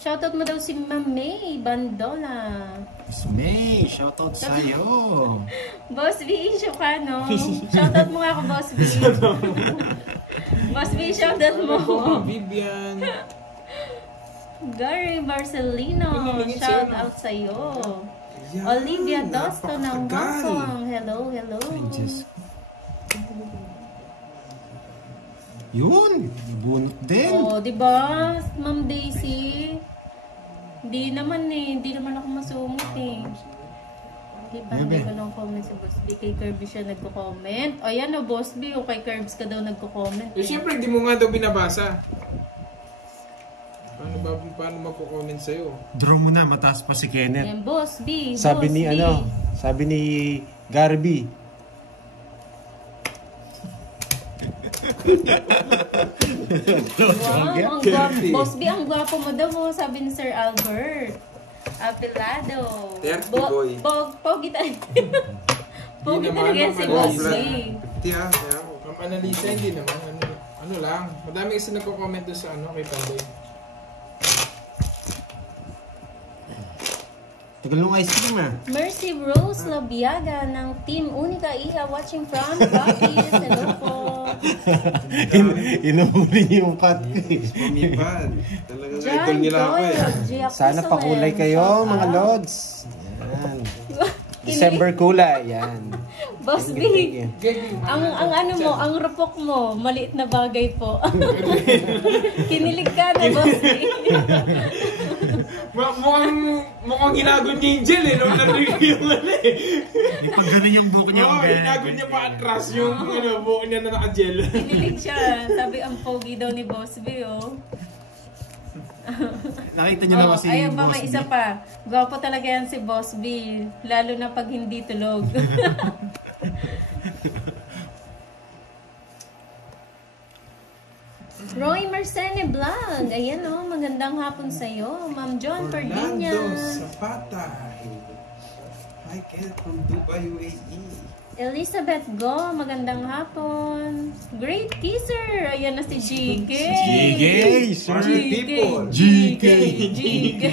Shoutout mo daw si Ma'am May Bandola. Miss May, shoutout sa'yo. Boss B, issue ka, no? Shoutout mo nga ako, Boss B. Boss B, shoutout mo. Vivian. Gary Barcelino, Pinalingit shout sa'yo, no? out sa'yo. Yan, Olivia Dosto ng napakatagal. Hong Kong. Hello, hello. Ay, Diyos. Yun, bunot din. Oh, di ba? Ma'am Daisy. Hindi naman eh. Hindi naman ako masungit eh. Diba? Hindi ko lang comment sa Boss B. Kay Kirby siya nagko-comment. O yan o, Boss B. O kay Curbs ka daw nagko-comment. Eh, siyempre, hindi mo nga daw binabasa. Paano magko-comment sa'yo? Draw mo na, mataas pa si Kenneth. Ayan, Boss B. Sabi Boss ni B. sabi ni Garby. Wow, ang gwapo. Boss B, ang gwapo mo daw. Oh, sabi ni Sir Albert. Apelado. 30 boy. Pogi tayo. Pogi naman, talaga yan si ang Boss B. Tiya. Ang analisa, hindi naman. Ano lang. Madami kasi nagko-comment doon sa kay Pandoy. Tagal nung ice cream ah. Mercy Rose Labiaga ng Team Unica Iha watching from Rocky. Hello po. Inuhuli niyo yung cut ko eh. Pamipad. Talagang idol John nila ako eh. Doyle. Sana pakulay kayo mga lods. Yan. December kulay. Yan. Boss B. Ang ano mo, ang rupok mo, maliit na bagay po. Kinilig ka na, Boss B. Mukhang ginagon ni Angel eh, nung narinig yung eh. Pag ganun yung buhok niya. Oo, ginagon niya pa atras yung buhok niya na naka-gel. Kinilig siya. Sabi ang pogi daw ni Boss B, oh. Nakita niyo na kasi ayun pa, Boss may B. isa pa. Gwapo talaga yan si Boss B. Lalo na pag hindi tulog. Roy Marcene Vlog. Ayan o, magandang hapon sa'yo. Ma'am John Perdinya. Orlando Zapata. Hi, Ken from Dubai, UAE. Elizabeth Go, magandang hapon. Great Kisser. Ayan na si GK. GK, sir. Party people. GK. GK.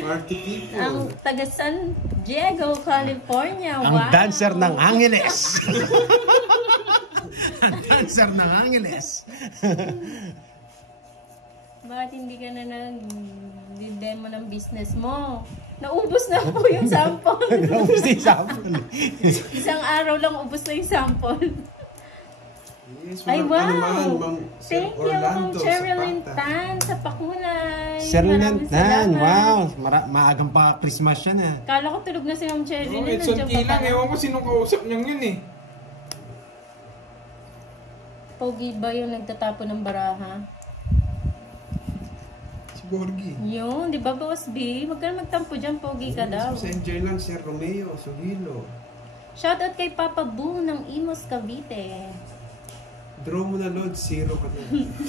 Party people. Ang taga San Diego, California. Ang Wow. dancer ng Angeles. Ang dancer ng Angeles. Bakit hindi ka na nag-demo ng business mo? Naubos na po yung sample. Naubos na yung sample. Isang araw lang ubos na yung sample. Yes, Ay, wow! naman, Ma'am Thank you, Ma'am Orlando Sherilyn Zapata. Tan sa Pakulay. Sherilyn Maraming Tan, salamat. wow. Maagang pa Christmas yan ah. Kala ko tulog na si Ma'am Oo, Sherilyn. it's Nandiyan okay pa lang. pala. Ewan ko sinong kausap niyang yun eh. Pogi ba yung nagtatapo ng baraha? Si Borgie. Yun, di ba Boss B? Huwag ka na magtampo dyan, Pogi ka daw. Enjoy lang si Romeo Sugilo. Shoutout kay Papa Boo ng Imos, Cavite. Draw mo na, Lord. 0 ka na.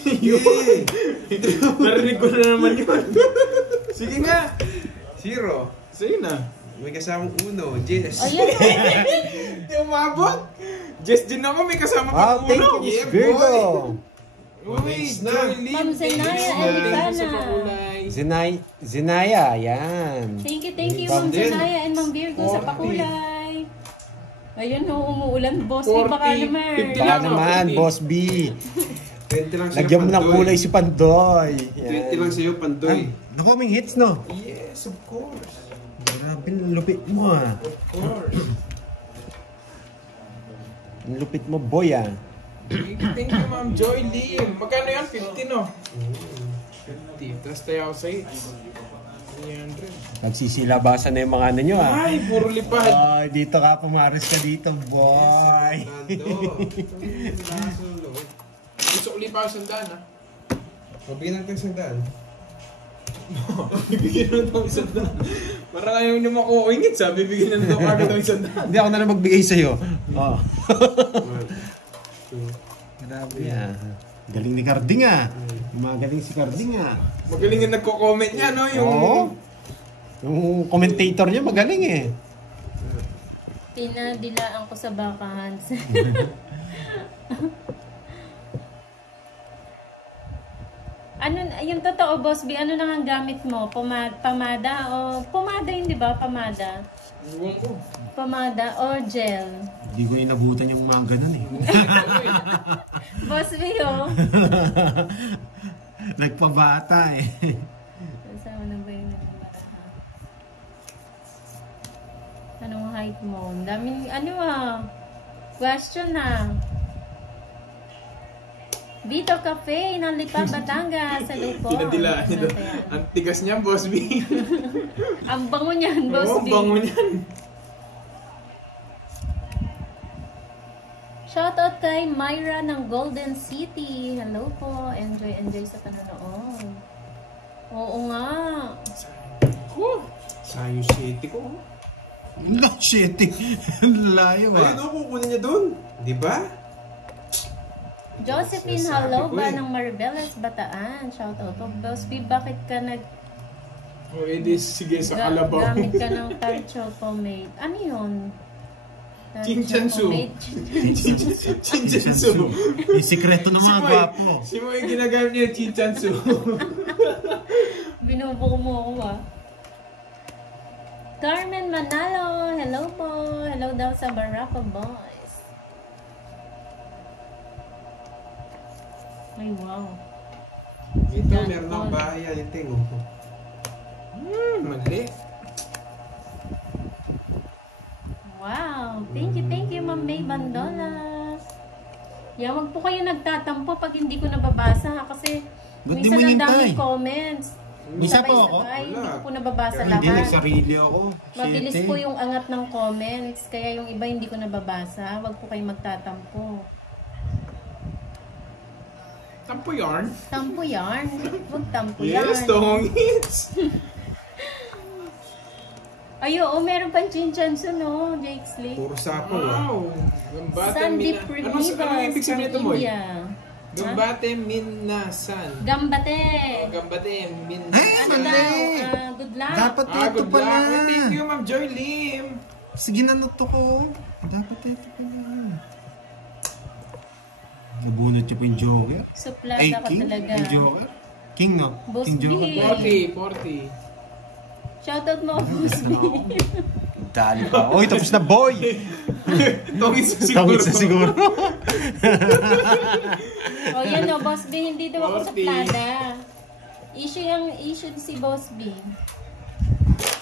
Yay! Narinig ko na naman yun. Sige nga. 0. Sige na. May kasamang 1. Jess. Ayan. Hindi umabot. Just din ako, may kasama Wow, pa thank ulo. you, Miss Yeah, Virgo. Uy, na. Jolie. Ma'am Zenaya Thank you sa Elitana. pakulay. Zenaya, yan. Thank you, Ma'am Din. Zenaya and Ma'am Virgo sa 40. Pakulay. Ayun, no, umuulan, Boss B, baka 40, naman. 50 Baka lang, naman, 50. Boss B. 20 lang sa'yo, Lagyan mo ng Pandoy. kulay si Pandoy. 20 lang sa'yo, Pandoy. Nakoming hits, no? Yes, of course. Grabe, ang lupit mo ah. Of course. Ang lupit mo, boy ah. Thank you, Ma'am Joy Lim. Magkano yan? 50, no? 50. Tapos tayo ako sa'yo. 300. Nagsisilabasan na yung mga ano nyo ah. Ay, puro lipad. Boy, dito ka, pumaris ka dito, boy. Orlando. Lakas ng loob. Gusto ko lipa ako sandaan, ha? Mabigyan natin sa daan. Bibigyan na ito isang daan. Para ayaw nyo makuingit, sabi. Bibigyan na ito kagad ng isang daan. Hindi ako na lang magbigay sa'yo. Oh. 1, 2. Grabe ah. Galing ni Carding ah. Magaling si Carding ah. Magaling yung nagko-comment niya, no? Yung... Oo. Yung commentator niya magaling eh. Pinadilaan ko sa bakahan. Ano, yung totoo, Boss B, ano nang ang gamit mo? Pamada o... Pumada yun, di ba? Pamada. Iwan ko. Pamada or gel. Hindi ko inabutan yung mga ganun eh. Boss B, oh. Nagpabata eh. Saan na ba yung nagbaraha? Anong height mo? Ang daming, ano ah. Question na. Vito Cafe ng Lipa, Batangas. Hello po. Pinadilaan nito. Ang tigas niya, Boss B. Ang bango niyan, Boss Oo, B. bango niyan. Shoutout kay Myra ng Golden City. Hello po. Enjoy sa panonood. Oo nga. Ko. Sayo City ko. No, shit. Layo Ayun o, kukunin niya doon. Di ba? Josephine Sasabi ko Haloba eh. ng Maribeles, Bataan. Shoutout po. Boss B, bakit ka O, edi sige sa kalabaw. gamit ka ng Tarcho pomade? Ano yun? Tarcho Chinchansu. pomade. Chinchansu. Yung sikreto ng mga gwapo. Si Moy ginagamit niya yung Chinchansu. Binubuko mo ako ah. Carmen Manalo, hello po. Hello daw sa Baraka Boys. Ay, wow. Ito, meron ng bahay yan. Ito yung Mali. Wow. Thank you, Ma'am May Bandolas. Yeah, wag po kayo nagtatampo pag hindi ko nababasa ha, kasi Ba't di minsan mo ang hinintay? daming comments. Isa po ako? Sabay-sabay, hindi Wala. ko po nababasa Hindi, lahat. nagsarili ako. Mabilis Shit, po eh. yung angat ng comments, kaya yung iba hindi ko nababasa. Wag po kayo magtatampo. Tampo yarn. Tampo yarn. Wag tampo yarn. Yes, tongits. Ay, oo, meron pang Chinchansu, no? Jake Slick. puro sapaw ah. Wow. Gambate Sandeep Mina. Rivas Ano ibig sabihin nito, from Moy? India. Gambate Minasan. Gambate. Gambate Minasan. Ay, Ano mali. daw? Good luck. Dapat ito Good pala. luck. Well, thank you, Ma'am Joy Lim. Sige na to ko. Dapat ito pala. Nabunot niya po yung Joker. Suplada Ay, ka King? talaga. Yung Joker? King, no? Boss King Joker. B. 40. Shoutout mo, Boss B. Dali pa. Oy, tapos na, boy! Tongits siguro. Tawid sa siguro. O yan o, Boss B, hindi daw ako 40. suplada. Issue si Boss B.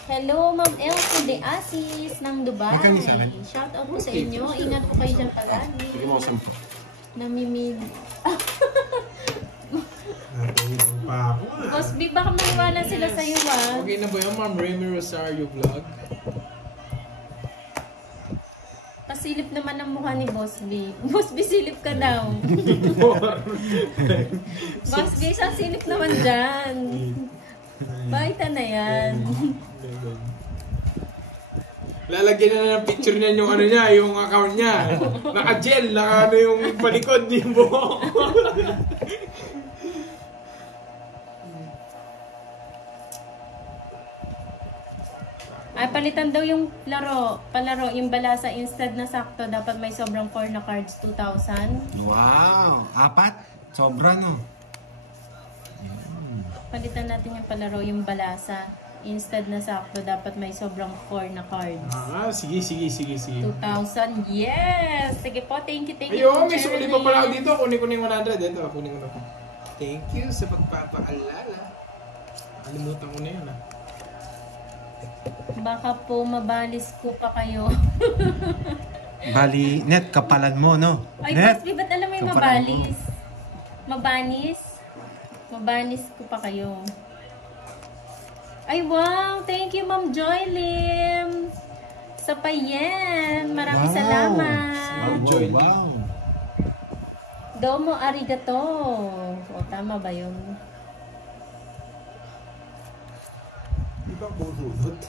Hello, Ma'am Elsie de Asis ng Dubai. Ikaw, isa rin. Shoutout po sa inyo. Ingat po kayo dyan palagi. Sige mo sa... Namimili. Natawid pa ako ah. Boss B, baka maniwala sila sa'yo ah. Okay na ba yung Ma'am Remy Rosario vlog? Pasilip naman ang mukha ni Boss B. Boss B, silip ka daw. Boss B, isang silip naman dyan. Baita na yan. Lalagyan na ng picture niya yung ano niya, yung account niya. Naka-gel, naka ano yung palikod yung buhok. Ay, palitan daw yung palaro, yung balasa instead na sakto, dapat may sobrang 4 na cards, 2,000. Wow! Apat? Sobra, no? Palitan natin yung palaro, yung balasa. Instead na sakto, dapat may sobrang 4 na cards. Sige. 2,000, yes! Sige po, thank you. Ayun, may sukli pa pala ako dito. Kunin ko na yung 100. Ito, kunin ko na. Thank you sa pagpapaalala. Kalimutan ko na yun ah. Baka po mabalis ko pa kayo. Bali, net, kapalan mo, no? Ay, Net! Boss B, ba't alam mo yung Kapalan mo. mabalis? Mabanis? Mabanis ko pa kayo. Ay, wow! Thank you, Ma'am Joy Lim! Sa payen! Maraming Wow. salamat! Joy. Wow! Domo arigato! O, tama ba yun? Di ba bunot?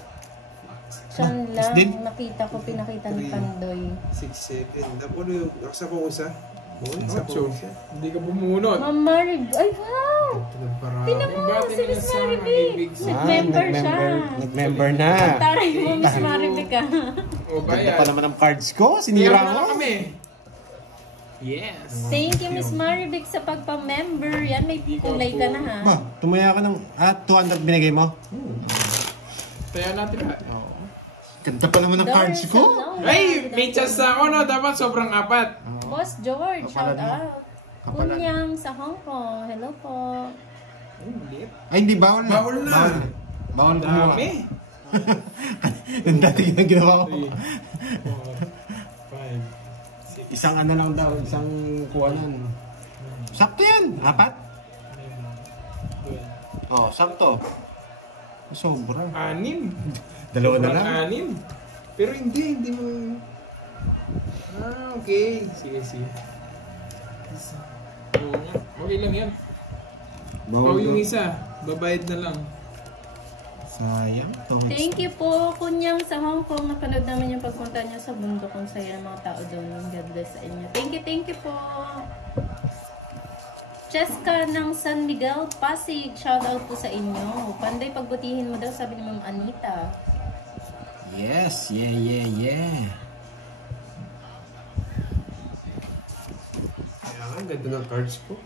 Siyan lang, din? nakita ko, pinakita ni Pandoy. 6, 7. Ano yung... Nakasa ko isa? Isa So, ko isa. hindi ka bumunot. Ma'am Marib, ay wow! Nagparami. Tinan mo, Bati si nila Miss sa Maribig! ibig sabihin. Nag-member siya! Nag-member na. Taray mo, Miss Maribig ka. O, Ganda bayan. pa naman ang cards ko. Sinira Meron na mo. kami. Yes. Thank you, Miss Maribig, sa pagpa-member. Yan, may kulay ka na ha. Ba, tumaya ka ng... 200 binigay mo? Kaya natin lahat. Ganda pa naman ang cards ko. Ay, may chance na ako, no? Dapat sobrang apat. Boss George, shout Kapalan mo. out. Kapalan. Kunyang sa Hong Kong. Hello po. Ay, maliit. Ay, hindi, bawal na. Bawal na. Bawal kumuha. Dami. Yung dati yung ginawa ko. 3, 4, 5, 6, Isang ano lang daw, isang kuhanan. Sakto yan. 4? Oh, sakto. Sobra. 6. Dalawa na lang. 6. Pero hindi mo... Okay. Sige. Oo nga. Okay lang yan. Yung isa, babayad na lang. Sayang. Thank you po, Kunyang sa Hong Kong. Napanood namin yung pagpunta niyo sa bundok kung saya ng mga tao doon. God bless sa inyo. Thank you po. Cheska ng San Miguel, Pasig. Shoutout po sa inyo. Panday pagbutihin mo daw, sabi ni Ma'am Anita. Yes. Yeah. Ang ganda ng cards ko.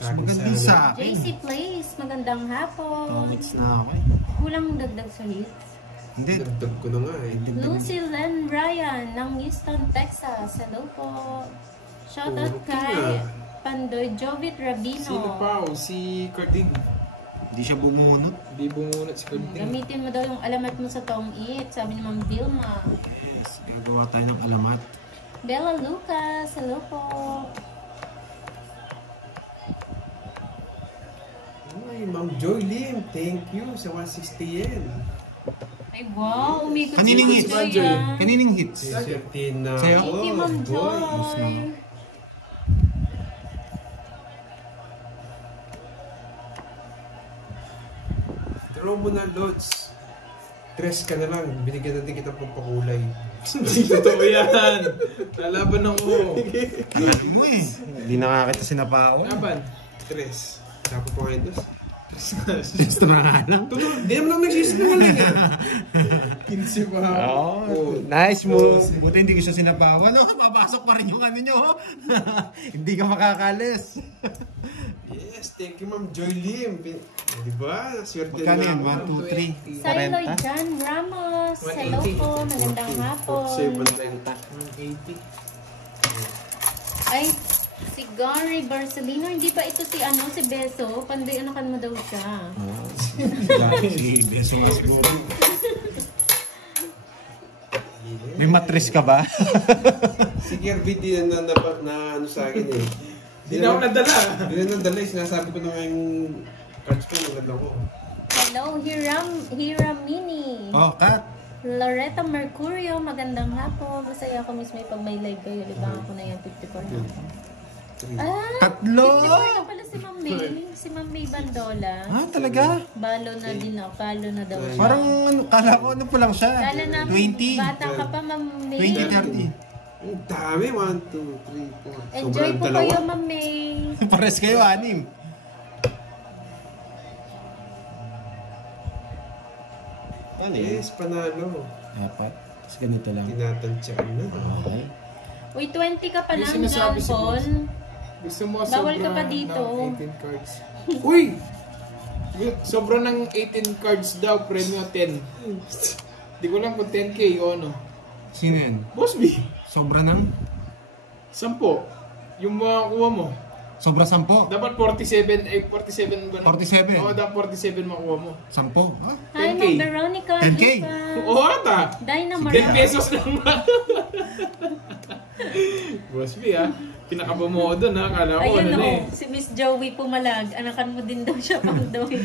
Magandang sa akin. JC Place, magandang hapon. Hits na ako eh. Kulang dagdag sa hits. Hindi. Dagdag ko na nga eh. Lucy Len Ryan ng Houston, Texas. Hello po. Shoutout kay Pandoy Jovit Rabino. Sino pa? Si Carding. Hindi siya bumunot. Hindi bumunot si Carding. Gamitin mo daw yung alamat mo sa Tong It. Sabi ni Ma'am Vilma. Yes. Gagawa tayo ng alamat. Bella Lucas. Hello po. Ay, Ma'am Joy Lim, thank you sa 160 yen. Ay wow, umikot Kanining si hits? Ma'am Joy, ah. Kanining hits? Certain na Sa'yo? Thank you, Ma'am Joy. Draw mo na, Lods. Dress ka na lang. Binigyan natin kita pang pakulay. Hindi totoo yan. Lalaban ako. Agad mo eh. Hindi nakakita sinapao. Laban. Dress. Sapo pa ngayon, Dos. Gusto na nga lang. Hindi naman ako nagsisinungaling eh. 15 pa. Oh, nice move. Buti hindi ko siya sinabawan. No, mapasok pa rin yung ano nyo. Hindi ka makakalis. Yes, thank you, Ma'am Joy Lim. Diba? Swerte Magkano yan? na 1, 2, 3, Siloy 40? John Ramos. Hello po, magandang hapon. Sa'yo pa na 180. Ay, si Gary Barcelino. Hindi pa ito si si Beso. Panday anakan mo daw siya. Si Beso nga siguro. May matris ka ba? Si Kirby din na ano sa akin eh. Hindi na ako nadala. Hindi na nadala eh. Sinasabi ko na nga yung cards ko. Maganda ko. Hello, Hiramini. Oh, Kat. Loretta Mercurio, magandang hapon. Masaya ako mismo pag may live kayo. Libangan ko na yan, 54 na ako. Ah, Tatlo! 54 na pala si Ma'am May. Si Ma'am May Bandola. Ah, talaga? Balo na din ako. Balo na daw siya. Parang ano, kala ko ano pa lang siya. Kala namin, 20. bata ka pa, Ma'am May. 20, 30. Ang dami. 1, 2, 3, 4. Enjoy po kayo, Ma'am May. Pares kayo, 6. Ano Yes, panalo. Dapat. Tapos ganito lang. Tinatansyakan na. Okay. Uy, 20 ka pa Yung lang, sinasabi John si Paul. Gusto mo Bawal sobra ka pa dito. ng 18 cards. Uy! Sobra ng 18 cards daw, premyo 10. Di ko lang kung 10k o ano. Sino yan? Boss B, Sobra ng? 10. Yung makuha mo. Sobra 10? Dapat 47 ba? 47? Oo, dapat 47 makuha mo. 10? Ah? Hi, 10K. Ma'am Veronica. 10K. Lupa. Oo, ata. Dynamar. 10 pesos lang ba? Boss B ha, pinakabumo doon ha, kala ko Ayun ano na eh. si Miss Joey Pumalag. Anakan mo din daw siya pang Doy.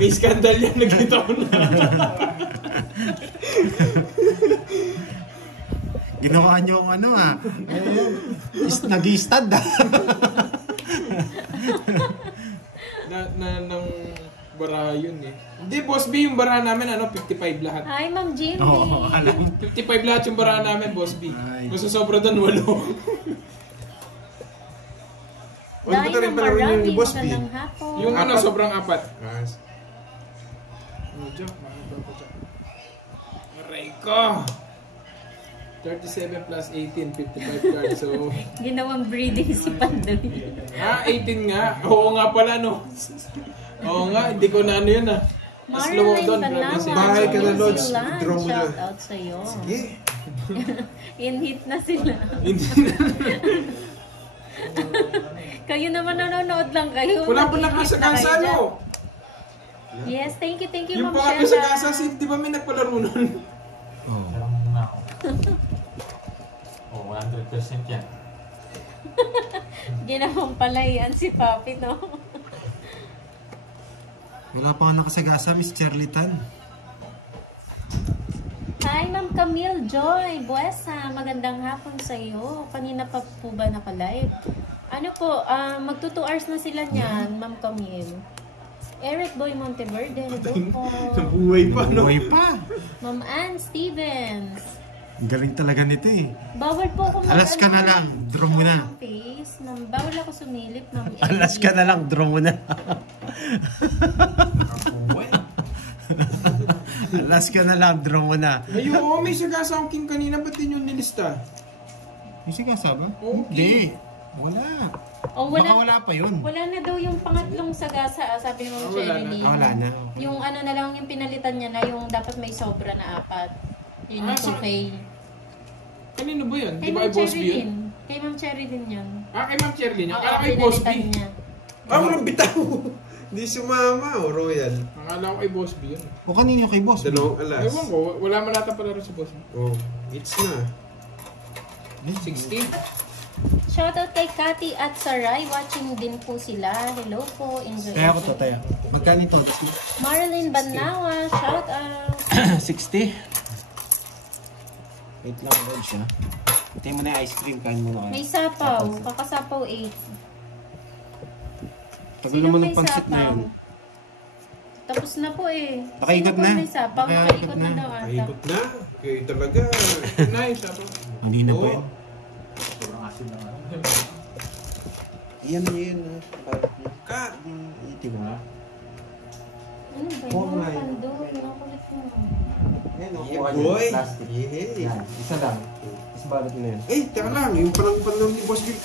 May skandal yan, nagkita ko na. Ginawa niyo ang ano nag-i-stud Nang bara yun eh. Hindi, Boss B, yung bara namin, 55 lahat. Hi, Ma'am Jimmy. Oo, alam. 55 lahat yung bara namin, Boss B. Ay. Kung sobra doon, 8. Ano ba ito rin pala rin yung Boss B? Magandang hapon. Yung ano, sobrang 4. Yes. Joke, aray ko! 37 plus 18, 55 cards. So, Ginawang breeding si Pandoy. 18 nga. Oo nga pala, no? Oo nga, hindi ko na ano yun ah. Mas low Marlene doon. Banawan. Bahay ka na, New Lods. Zealand. Draw mo na. Shout out sa'yo. Sige. In-hit na sila. Kayo naman nanonood lang kayo. Wala pa lang Mag-hit sa na kayo kasa, dyan. no? Yes, thank you, Yung Ma'am pangatlo sa Shella. kasa, di ba may nagpalaro nun? Oh. Sarang muna ako. Oh, 100% yan. Ginawang palayan si Papi, no? Wala pa nga nakasagasa, Miss Charlitan. Hi, Ma'am Camille Joy Buesa. Magandang hapon sa iyo. Kanina pa po ba naka-live? Ano po, magto 2 hours na sila niyan, Ma'am Camille. Eric Boy Monteverde, hello po. Buhay pa, no? Buhay pa. Ma'am Ann Stevens. Ang galing talaga nito eh. Bawal po ako Alas ka na lang, draw mo na. Face. Ma'am, bawal ako sumilip, Ma'am. Alas ka na lang, draw mo na. Buhay. Alas ka na lang, draw mo na. Ayun, may sagasa akong king kanina. Ba't din yung nilista? May sagasa ba? Okay. Hindi. Wala. Oh, Baka wala pa yun. Wala na daw yung pangatlong sagasa, sabi mo, wala na. Shelly. Wala na. Yung ano na lang, yung pinalitan niya na yung dapat may sobra na 4. Yun yung 2K. Kanino ba yun? Kay Di ba Ma'am kay Boss B Cherry yun? din. Kay Ma'am Cherry din yun. Kay Ma'am Cherlyn. Oo, Akala kay Boss B. pinalitan niya. Walang bitaw. Hindi sumama, Royal. Akala ko kay Boss B yun. O kanino kay boss? Dalawang alas. Ewan ko, wala man nata pala rin si Boss B. Oh, it's na. 16. Shoutout kay Cathy at Saray. Watching din po sila. Hello po. Enjoy. Kaya ako to, tayo. Magkano ito? Marilyn Banawa. Shoutout. 60. Wait lang, load siya. Tingnan mo na yung ice cream, kain mo na May kayo. sapaw. Kakasapaw 8. Tagal naman ng pansit na yun. Tapos na po eh. Nakaikot Sino na. po may sapaw? Nakaikot na daw ata. Ikot na. Kayo talaga. Nice, ako. Kanina pa Oo. yun. Yan yun. Kat. Iti mo na. Ano ba Oh yun? my. Pandoy. Nakulit mo. Yeah, boy. Yeah. Isa lang. Isbalot mo na yun. Eh, teka lang. Yung panang ni Boss Bill.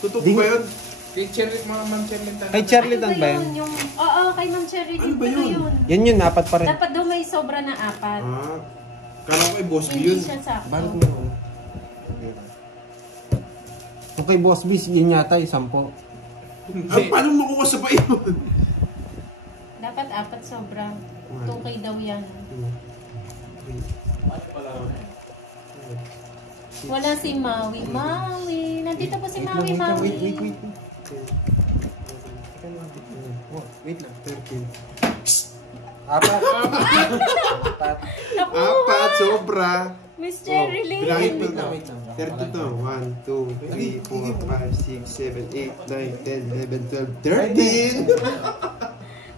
Totoo ba yun? Kay Cherlyn, mga Ma'am Cherlyn tayo. Kay Charlitan ba yun? Yung, oo, kay Ma'am Cherry Ano ba din yun? Yan yun, apat pa rin. Dapat daw may sobra na 4. Kala ko kay Boss B Hindi yun. siya sakto. Balot mo yun. Kung kay Boss Biz, yun yata yung 10. Paano makuha sa pa yun? Dapat 4 sobra. 2K daw yan. Wala si Maui. Maui. Nandito po si Maui. Maui. Wait. Wait lang. 13. Apat. Naku! Apat, sobra. Miss Cherry Lynn. Bilangin mo Wait lang, ito. wait lang. 32. 1, 2, 3, 4, 5, 6, 7, 8, 9, 10, 11, 12, 13.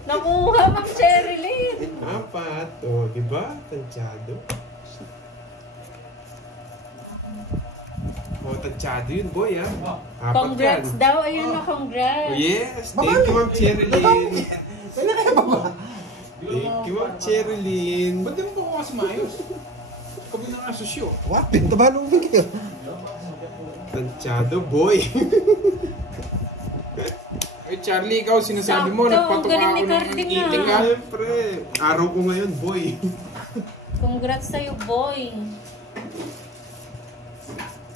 Nakuha, Ma'am Cherry Lynn. Apat. O, diba? Tansyado. O, tansyado yun, boy, ha? Apat Congrats yan. daw. Ayun na, congrats. Oh, yes. Thank you, Ma'am Cherilyn. Thank you, Ma'am Cherilyn. Ba't di mo pa kuha si Mayos? Kami ng asosyo. What? Pintabalo mo kayo. Tansyado, boy. Ay, Charlie, ikaw sinasabi mo, Sakto, nagpatuwa galing ako ni ng Carding eating ah. ka. Siyempre, araw ko ngayon, boy. Congrats sa'yo, boy.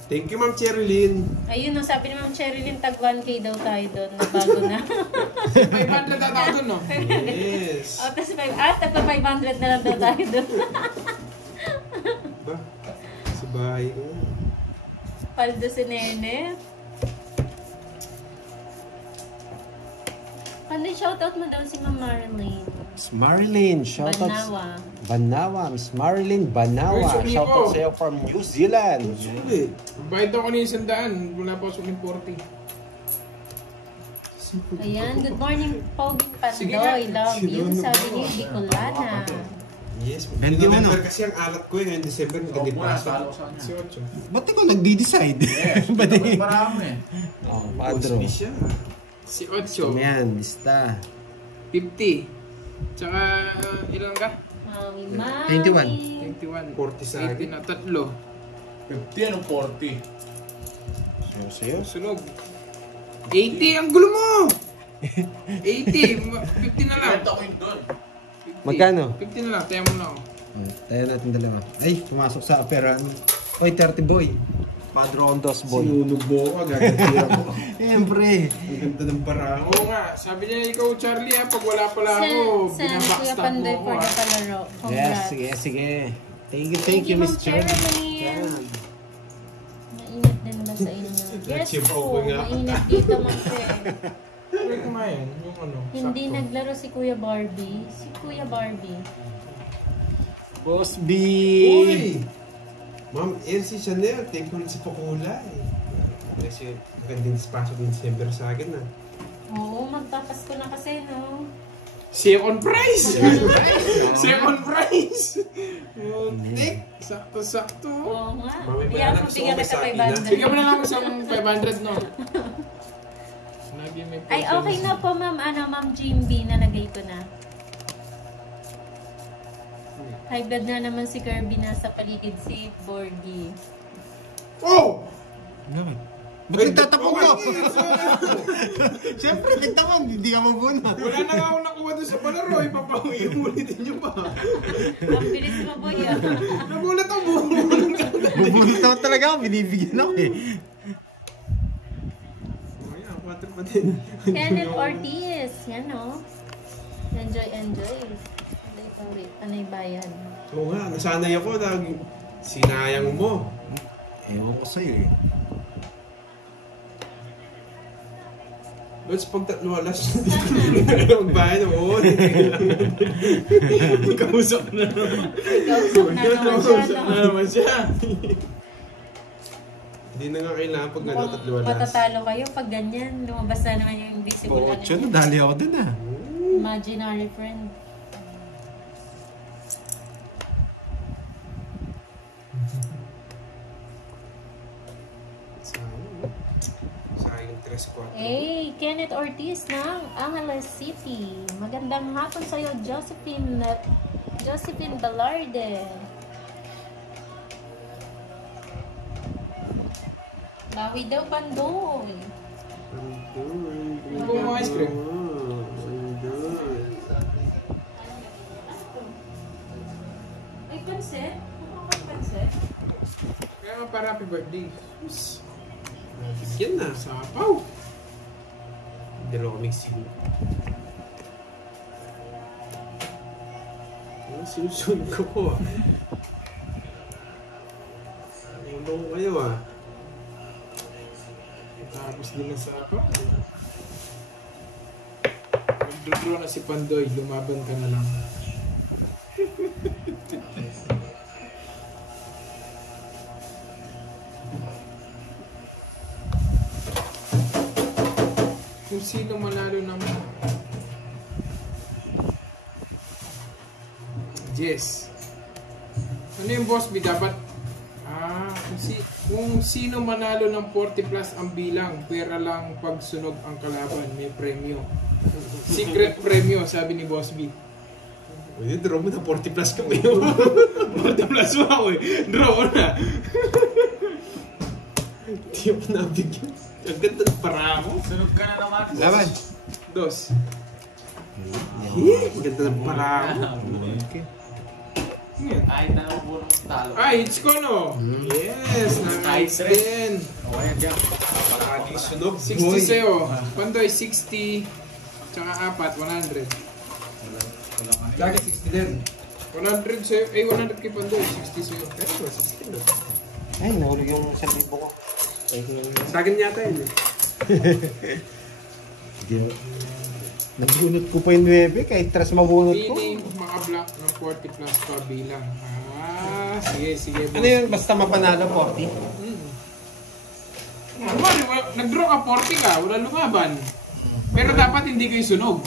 Thank you, Ma'am Cherilyn. Ayun, no, sabi ni Ma'am Cherry Lynn, tag 1K daw tayo doon. Nabago na. 500 ata ako dun, no? Yes. O, tapos tagpa 500 na lang daw tayo doon. Ba? Sa bahay ko. Paldo si Nene. Ano, shoutout mo daw si Ma'am Marilyn. Miss Marilyn, shoutout. Banawa. Banawa, Miss Marilyn Banawa. Ay, sumi Shoutout ko. sa'yo from New Zealand. Suli. Bayad ako ni 100, wala pa ako sa 40. Ayan, good morning, Pogi Sige nga. Pandoy. Love you, sabi ni Bicolana. Yes. 21, November kasi ang alat ko eh. Ngayon December, nagdipasa. Si 8. Ba't ikaw nagdi-decide? Ba't Marami. Oh, Boss Padro. B siya. Si Ito 8. yan, lista. 50. Tsaka, ilan ka? Mami, Mami. 21. 21. 40 sa akin. 80 na, tatlo. 50 ano 40? Sa'yo? Sunog. 80, ang gulo mo! 80, 50 na lang. Kwenta ko yun doon. 50. Magkano? 50 na lang, tayo mo na ako. Tayo natin dalawa. Ay, pumasok sa opera. Oy, 30 boy. Padro on dos boy. Sinunog mo ako, gaganti ako. Siyempre. Ang ganda ng parang. Oo nga, sabi niya ikaw Charlie ha, pag wala pala ako, Send Kuya binabackstab mo Pandoy ako for ha. the palaro. Yes, Congrats. sige. Thank you, Miss Ma'am Cherry. Cherry. Yan. Mainit din ba sa inyo? Yes Chip po, over nga. mainit dito Mangpe. Pwede kumain. Yung ano, Hindi sakto. naglaro si Kuya Barbie. Si Kuya Barbie. Boss B! Uy! Ma'am Elsie Chanel, take ko rin si Pakulay. Kasi magandang spasyo din December sa akin na. Oo, magpapasko na kasi, no? Second prize! Second prize! Muntik! Sakto-sakto. Oo nga. Mami, Kaya bayaran kung ko bigyan sa kita Omasaki na. 500. Bigyan mo na lang sa 500, no? Lagi may Ay, okay na po, ma'am. Ma'am Jimby, nalagay ko na. High blood na naman si Kirby, nasa paligid si Borgie. Oh! Ba't nagtatapon ka? Siyempre, nagtaman. Hindi ka mabuna. Wala na nga ako nakuha doon sa palaro. Ipapauwi mo ulitin nyo pa. Ang bilis mo, boy, ah. Nagulat ang buong. Bubunot naman talaga ako. Binibigyan ako eh. Ayan, 4 pa din. Kenneth Ortiz. Yan, no? Enjoy, enjoy. Anay bayan. Oo nga, nasanay ako na sinayang mo. Ewan ko sa'yo eh. Lods, pag tatlo alas, hindi ko na magbayad. Oo, Kausap na naman. Ikaw, na naman siya, Kausap no? na naman siya. Hindi na nga kailangan pag ano, tatlo alas. Matatalo kayo pag ganyan. Lumabas na naman yung invisible Oo, ano tiyan. niya. Dali ako dun ah. Imaginary friend. Sayang 3-4. Hey, Kenneth Ortiz ng Angeles City. Magandang hapon sa'yo, Josephine Balarde. Bawi daw, Pandoy. Kung mga ice cream. Ay, pansit? Ano ka pansit? Kaya nga para happy birthday. Yan na. Sapaw. Dalawa kaming sino. Sinusunod ko po. Ulo ko kayo ah. Tapos din na sapaw. Magdudro na si Pandoy. Lumaban ka na lang. Kung sino manalo ng Yes. Ano yung boss B? Dapat kung sino manalo ng 40 plus ang bilang, pera lang pagsunog ang kalaban, may premyo. Secret premyo, sabi ni Boss B. Pwede draw mo na 40 plus ka ngayon. 40 plus wow eh. Draw na. Hindi ako nabigyan. Ang ganda ng paramo. Sunod ka na naman. Laban. Dos. Ang ganda ng paramo. Okay. Ay, nabuburong talo. Ay, it's ko no. Yes, Nice na-nice din. O, ayan dyan. Parading sunog. 60 boy. sa'yo. Pandoy, 60. Tsaka 4, 100. Lagi 60 din. 100 sa'yo. 100 kay Pandoy. 60 sa'yo. Pero 60 na. Ay, nahulog yung 1,000 ko. Sa akin yata yun eh. Nagbunot ko pa yung 9 kahit tras mabunot ko. Pili maka-block ng 40 plus pa bilang. Sige. Ano yun? Basta mapanalo 40? Nag-draw ka 40 ka. Wala lumaban. Pero dapat hindi kayo sunog.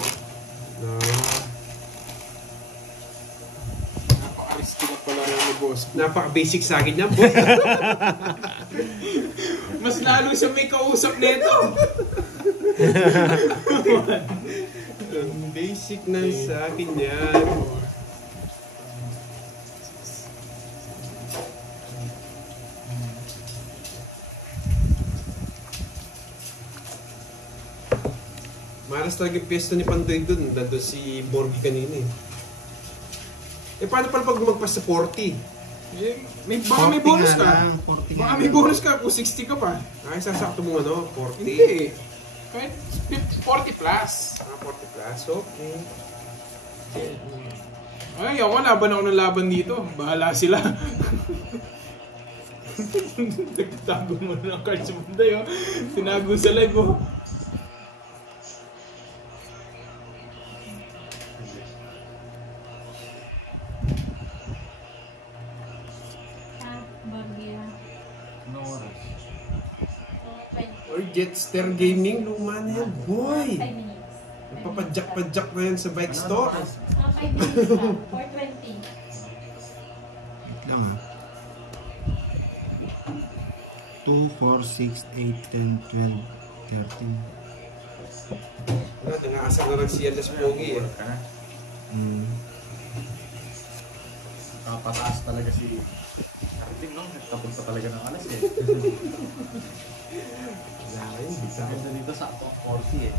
Napaka-risky na pala rin ni boss. Napaka-basic sa akin yan, boy. Mas lalo siya may kausap nito. Ang basic na sa akin yan. Maras talaga yung piyesta ni Pandoy dun. Nandun si Borgie kanina eh. Eh paano pala pag magpas sa 40? Baka may bonus ka. 40 Baka may bonus ka kung 60 ka pa. Ay, sasakto mo ano? 40? Hindi. Kahit 40 plus. 40 plus, okay. Ay, ako laban ng laban dito. Bahala sila. Nagtago mo na ng cards mo tayo. Tinago sa live mo. Bagya. No oras. Or Jetster Gaming, luma na yan, boy! 5 minutes. Papadyak-padyak na yan sa bike store. Mga 5 minutes pa. 4:20. Lang 2, 4, 6, 8, 10, 12, 13. Wala, nangaasar na lang siya sa Pogi eh. Ka na. Kapataas talaga si Artin, no? Tapos pa talaga ng alas eh. Wala kayo, bitaw. Ganda dito sa 40 eh.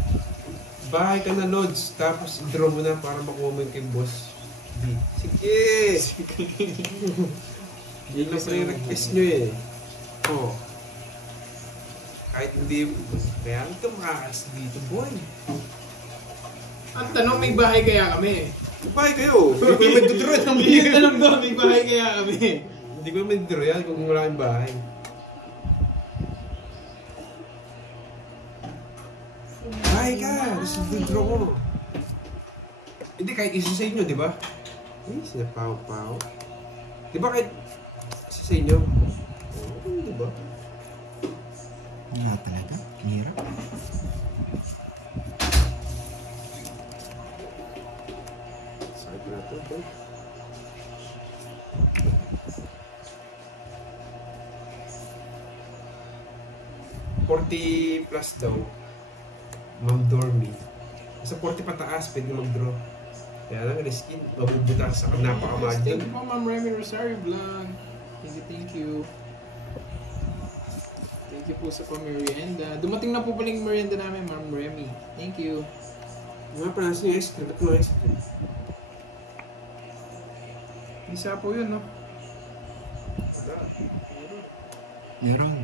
Bahay ka na, Lods. Tapos draw mo na para makuha mo yung kay Boss B. Sige! Yun lang pa yung request nyo eh. Oo. Kahit hindi, kaya ka makakas dito, boy. Ang tanong, may bahay kaya kami? Bahay kayo! Hindi ko naman dudro yan. Ang tanong doon, may bahay kaya kami? Hindi ko naman dudro yan kung wala kang bahay. Bahay ka! Gusto dudro ko. Hindi, kahit isa sa inyo, di ba? Ay, sinapaw-paw. Di ba kahit isa sa inyo? Oo, di ba? Wala talaga. Hirap. Sakit na ito, boy. $40 plus daw. Ma'am Dormy. Sa 40 pataas, pwede mag-draw. Kaya lang, risky. Mabubuta sa napakamahal Thank dun. you po, Ma'am Remy Rosario Vlog. Thank you. Thank you po sa pamerienda. Dumating na po pala yung merienda namin, Ma'am Remy. Thank you. Mga pa nasa yung ice cream. Ba't mga ice cream? Isa po yun, no? Wala. Meron.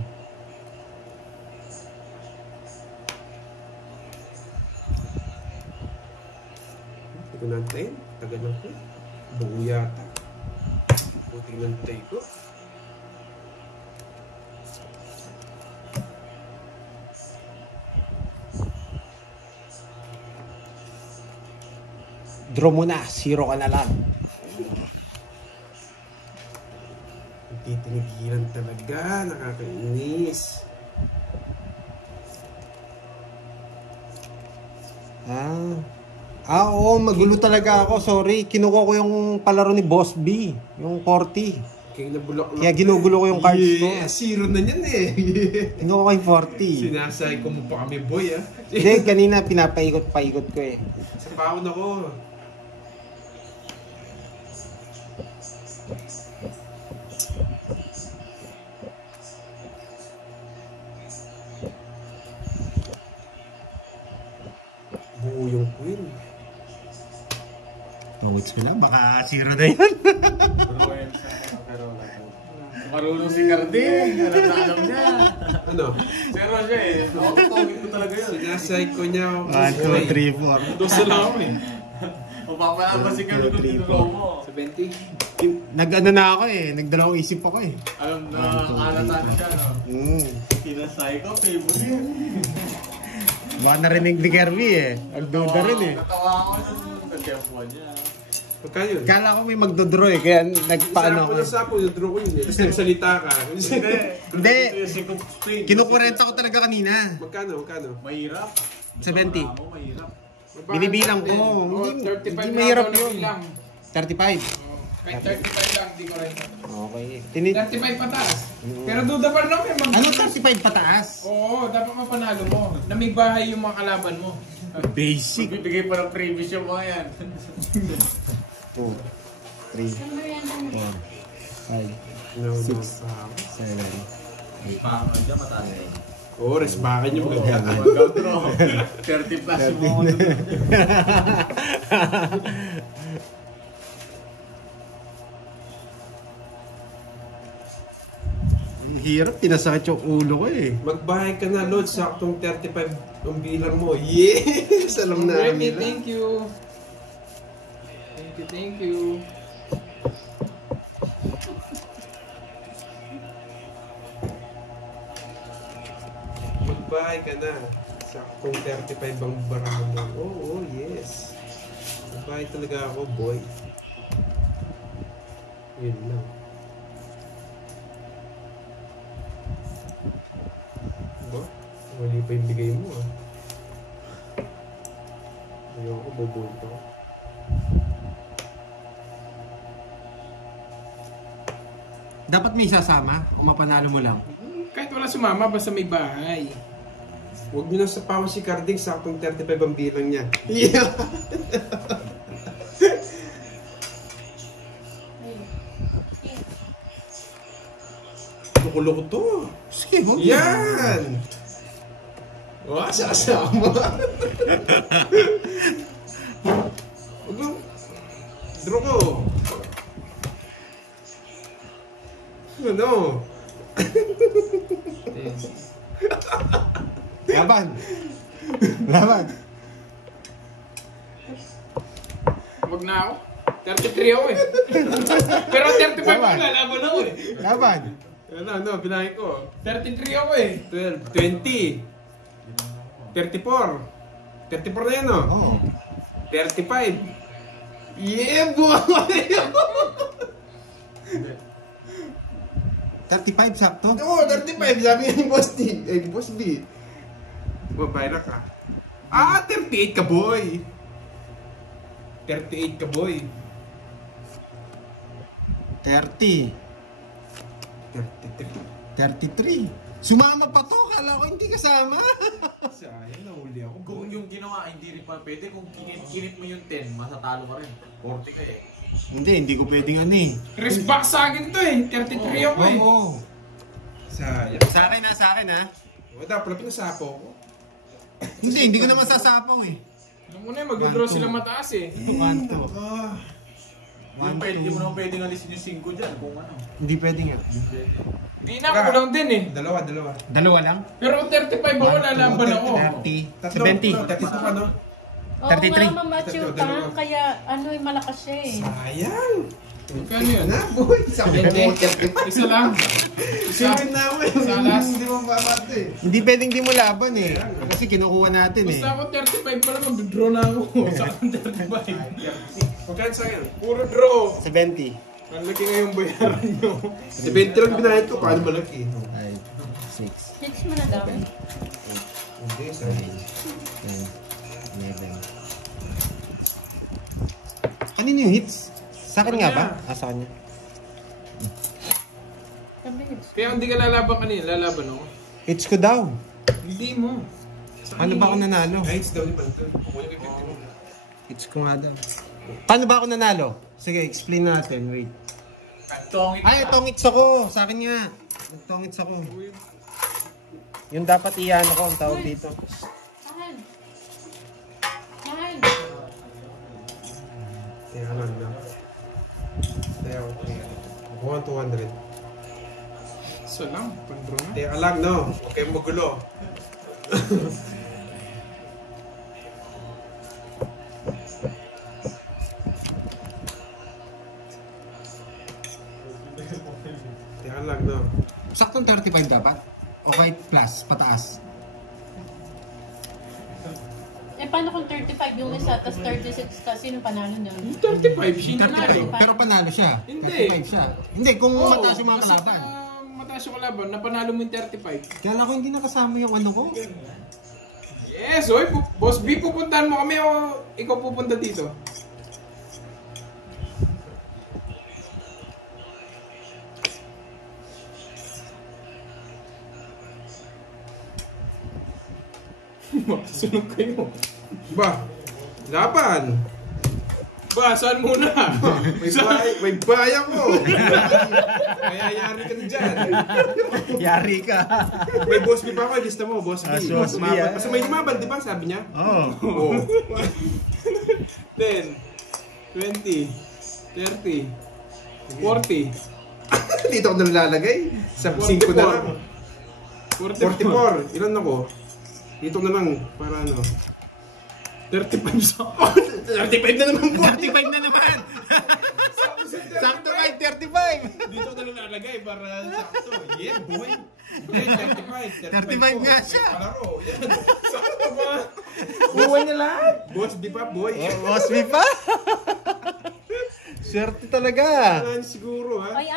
Hindi ko nantayin. Tagal lang ko. Buo yata. Buti nantay ko. Draw mo na. 0 ka na lang. Hindi tinigilan talaga. Nakakainis. Oo, magulo talaga ako. Sorry. Kinuha ko yung palaro ni Boss B. Yung 40. Kaya nabulak lang. Kaya ginugulo ko yung cards ko. Yeah, zero na yan eh. Kinuha ko yung 40. Sinasay ko mo pa kami, boy ah. Hindi, kanina pinapaikot-paikot ko eh. Sa paon ako. Buo yung queen. Tawits ko lang. Baka 0 na yan. Pero marunong si Carding. Alam niya. Ano? Pero siya eh. Tawagin ko talaga yun. Sinasay ko niya. 1, 2, 3, 4. Dosa lang ako eh. Mapapalabas si Carding kung tinuro mo. 70. Nag-ano na ako eh. Nagdalawang isip ako eh. Alam na kalatan siya, no? Sinasay ko, favorite yun. Baka narinig ni Kirby eh. Nagduda rin eh. Natawa ako sa tempo niya. Pagka yun. Kala ko may magdodraw eh. Kaya nagpaano ako. Sapo, yung draw ko yun eh. Tapos nagsalita ka. Hindi. Kinukurenta ko talaga kanina. Magkano? Mahirap. 70. Mahirap. Binibilang ko. Hindi mahirap yun. 35. Kahit 35 lang, di ko rin. Okay. 35 pataas. Pero duda pa rin ako eh. Ano 35 pataas? Oo, dapat mapanalo mo. Na may bahay yung mga kalaban mo. Basic. Bibigay pa ng previous yung mga yan. 2, 3, Ang merienda mo. 4, 5, No, 6, no. 7, 8. Pangan dyan mataas eh. Oo, resbakan niyo maganda. Mag-out draw. 30 plus yung mga ano. Hirap, pinasakit yung ulo ko eh. Magbahay ka na, Lord. Saktong 35 ang bilang mo. Yes! Alam na Remy, nila. thank you. Thank you. babae ka na. Saktong 35 ang barahan mo. Oo, yes. Babae talaga ako, boy. Yun lang. Ba? Mali pa yung bigay mo ah. Ayoko, bubunto. Dapat may sasama kung mapanalo mo lang. Kahit wala sumama, basta may bahay. Huwag nyo na sapawan si Carding, saktong 35 ang bilang niya. Yeah! Loko-loko to. Sige, huwag. Yan! Wah, sasama. Huwag mo. Draw ko. Ano? Laban. Laban. Wag na ako. 33 ako eh. Pero 35 ako, lalaban ako eh. Laban. Ano, bilangin ko. 33 ako eh. 12, 20, 34. 34 na yan, no? Oo. 35. Yeah, buwan 35 sakto. Oo, 35. Sabi nga ni Boss D. Eh, Boss B. Babayra ka. Ah, 38 ka, boy. 38 ka, boy. 30. 33. 33. Sumama pa to. Kala ko hindi kasama. Sayang, nahuli ako. Kung yung ginawa, hindi rin pa pwede. Kung kinit mo yung 10, masatalo ka rin. 40 ka eh. Hindi ko pwedeng ano eh. Rest back sa akin to eh. 33 ako eh. Oo. Sayang. Sa akin ha. O, dapat pala pinasapo ko. Hindi ko naman sasapaw eh. Alam mo na eh, mag-draw sila mataas eh. 1, 2. Ah. Hindi mo naman pwedeng alisin yung 5 dyan kung ano. Hindi pwede nga. Hindi na, kulang din eh. Dalawa. Dalawa lang? Pero 35 ako, lalaban ako. 30. 70. 32 ka, no? Oo 33. nga, mamature ka. Kaya ano eh, malakas siya eh. Sayang. Magkano yun? Na, boy. Sabi Hindi. mo, 35. Isa lang. Sirin na ako eh. Salas. Hindi mo babate. Hindi pwedeng di mo laban eh. Kasi kinukuha natin eh. Basta ako 35 pa lang, mag-draw na ako. Sa akin 35. Magkano sa'yo? Puro draw. 70. Ang laki nga yung bayaran nyo. 70 lang binayad ko. Paano malaki? 5, 6, Hits mo na daw. Hindi, 7, 10, 11. Kanino yung hits? Sa akin nga ba? Sa kanya. Sabi hits. Kaya hindi ka lalaban kanina, lalaban ako. Hits ko daw. Hindi mo. Paano ba ako nanalo? Nights daw ni Panton. Kukunin ko yung 50 mo. Hits ko nga daw. Paano ba ako nanalo? Sige, explain natin. Wait. Tongit Ay, tongits ako. Sa akin nga. Tongits ako. Yung dapat iyan ako ang tawag dito. Mahal. Mahal. Kaya lang na. Kaya ako. Kuha 200. Isa lang, pang-draw na. Teka lang, no? Huwag kayong magulo. Teka lang, no? Saktong 35 dapat? O kahit plus, pataas? Eh, paano kung 35 yung isa, tapos 36 ka? Sino panalo niyan? 35, siya nanalo. Pero panalo siya. Hindi. 35 siya. Hindi, kung Oo, mataas yung mga basta, kalaban. mataas yung kalaban, napanalo mo yung 35. Kaya ako hindi nakasama yung ano ko. Yes, oy, Boss B, pupuntahan mo kami o ikaw pupunta dito? Makasunod kayo. Ba? Laban! Ba, saan muna? May bayan ko! Kaya yari ka na dyan. Yari ka. May boss B pa ako, lista mo, boss B. Boss B, ah. Kasi may lumaban, di ba? Sabi niya. Oo. Oo. 10, 20, 30, 40, Dito ako nalalagay. Sa 5 na lang. 44, 44. Ilan ako? Dito na lang. Para ano. 35 sa 35 na naman po. 35 na naman. Sakto kay 35. Dito ko na nalagay para sakto. Yeah, boy. Yeah, 35. 35 nga siya. May palaro. Yan. Sakto ba? Buhay na lahat. Boss, di ba, boy? Boss me pa? Swerte talaga. Yan siguro, ha? Ay,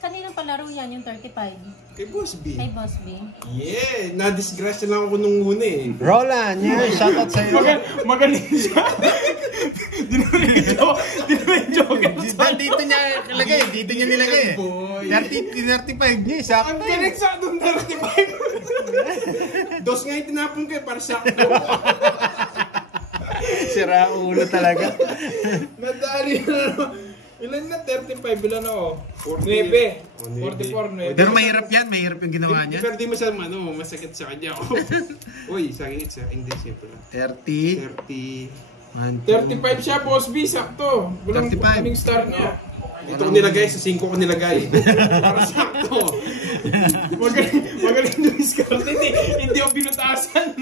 kaninong palaro yan yung 35? Kay Boss B. Kay Boss B. Yeah, na-disgrasya lang ako nung una eh. Roland, yan. Shoutout sa'yo. Magaling siya. Di naman yung joker. Dito niya nilagay. Dito niya nilagay. Boy. 35 niya. Sakto. Ang galing sa doon 35. Dos nga yung tinapon kayo para sakto. Sira ulo talaga. Nadali na. Ilan na? 35. Ilan ako? 9. 44. 9. Pero mahirap yan. Mahirap yung ginawa niya. Pero di masakit sa kanya. Uy, sakit sa hindi simple lang. 30. 30. 35 siya, Boss B. Sakto. Walang 35. kaming star niya. Dito ko nilagay, sa 5 ko nilagay. Para sakto. Magaling yung discard. Hindi ako binutasan.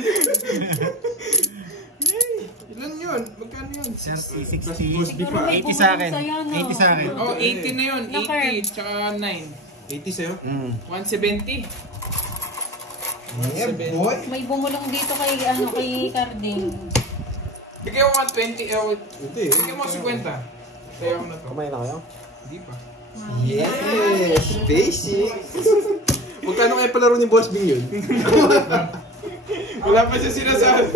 Ilan yun? Magkano yun? 60. Boss B pa. 80 sa akin. 80 sa akin. Oh, 80 na yun. Knocker. 80 tsaka 9. 80 sa'yo? 170. Yeah, boy. May bumulong dito kay Carding. Bigyan ko 120. Hindi. Bigyan mo 50. Kaya ako na to. Kumain na kayo? Hindi pa. Yes! Basic! Magkano kaya palaro ni Boss Bing yun? Wala pa siya sinasabi.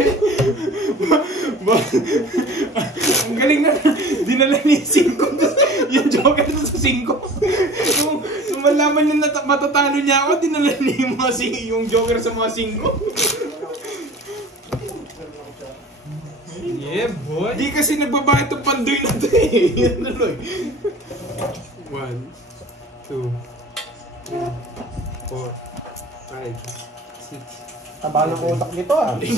Ang galing na. Dinala niya yung 5. Yung joker sa 5. Nung malaman niya na matatalo niya ako, dinala niya yung joker sa mga 5. Yeah, boy! Di kasi nagbabayad itong pandoy na ito eh. Yan na Loy. 1, 2, 3, 4, 5, 6, Taba ng utak nito ah. 7,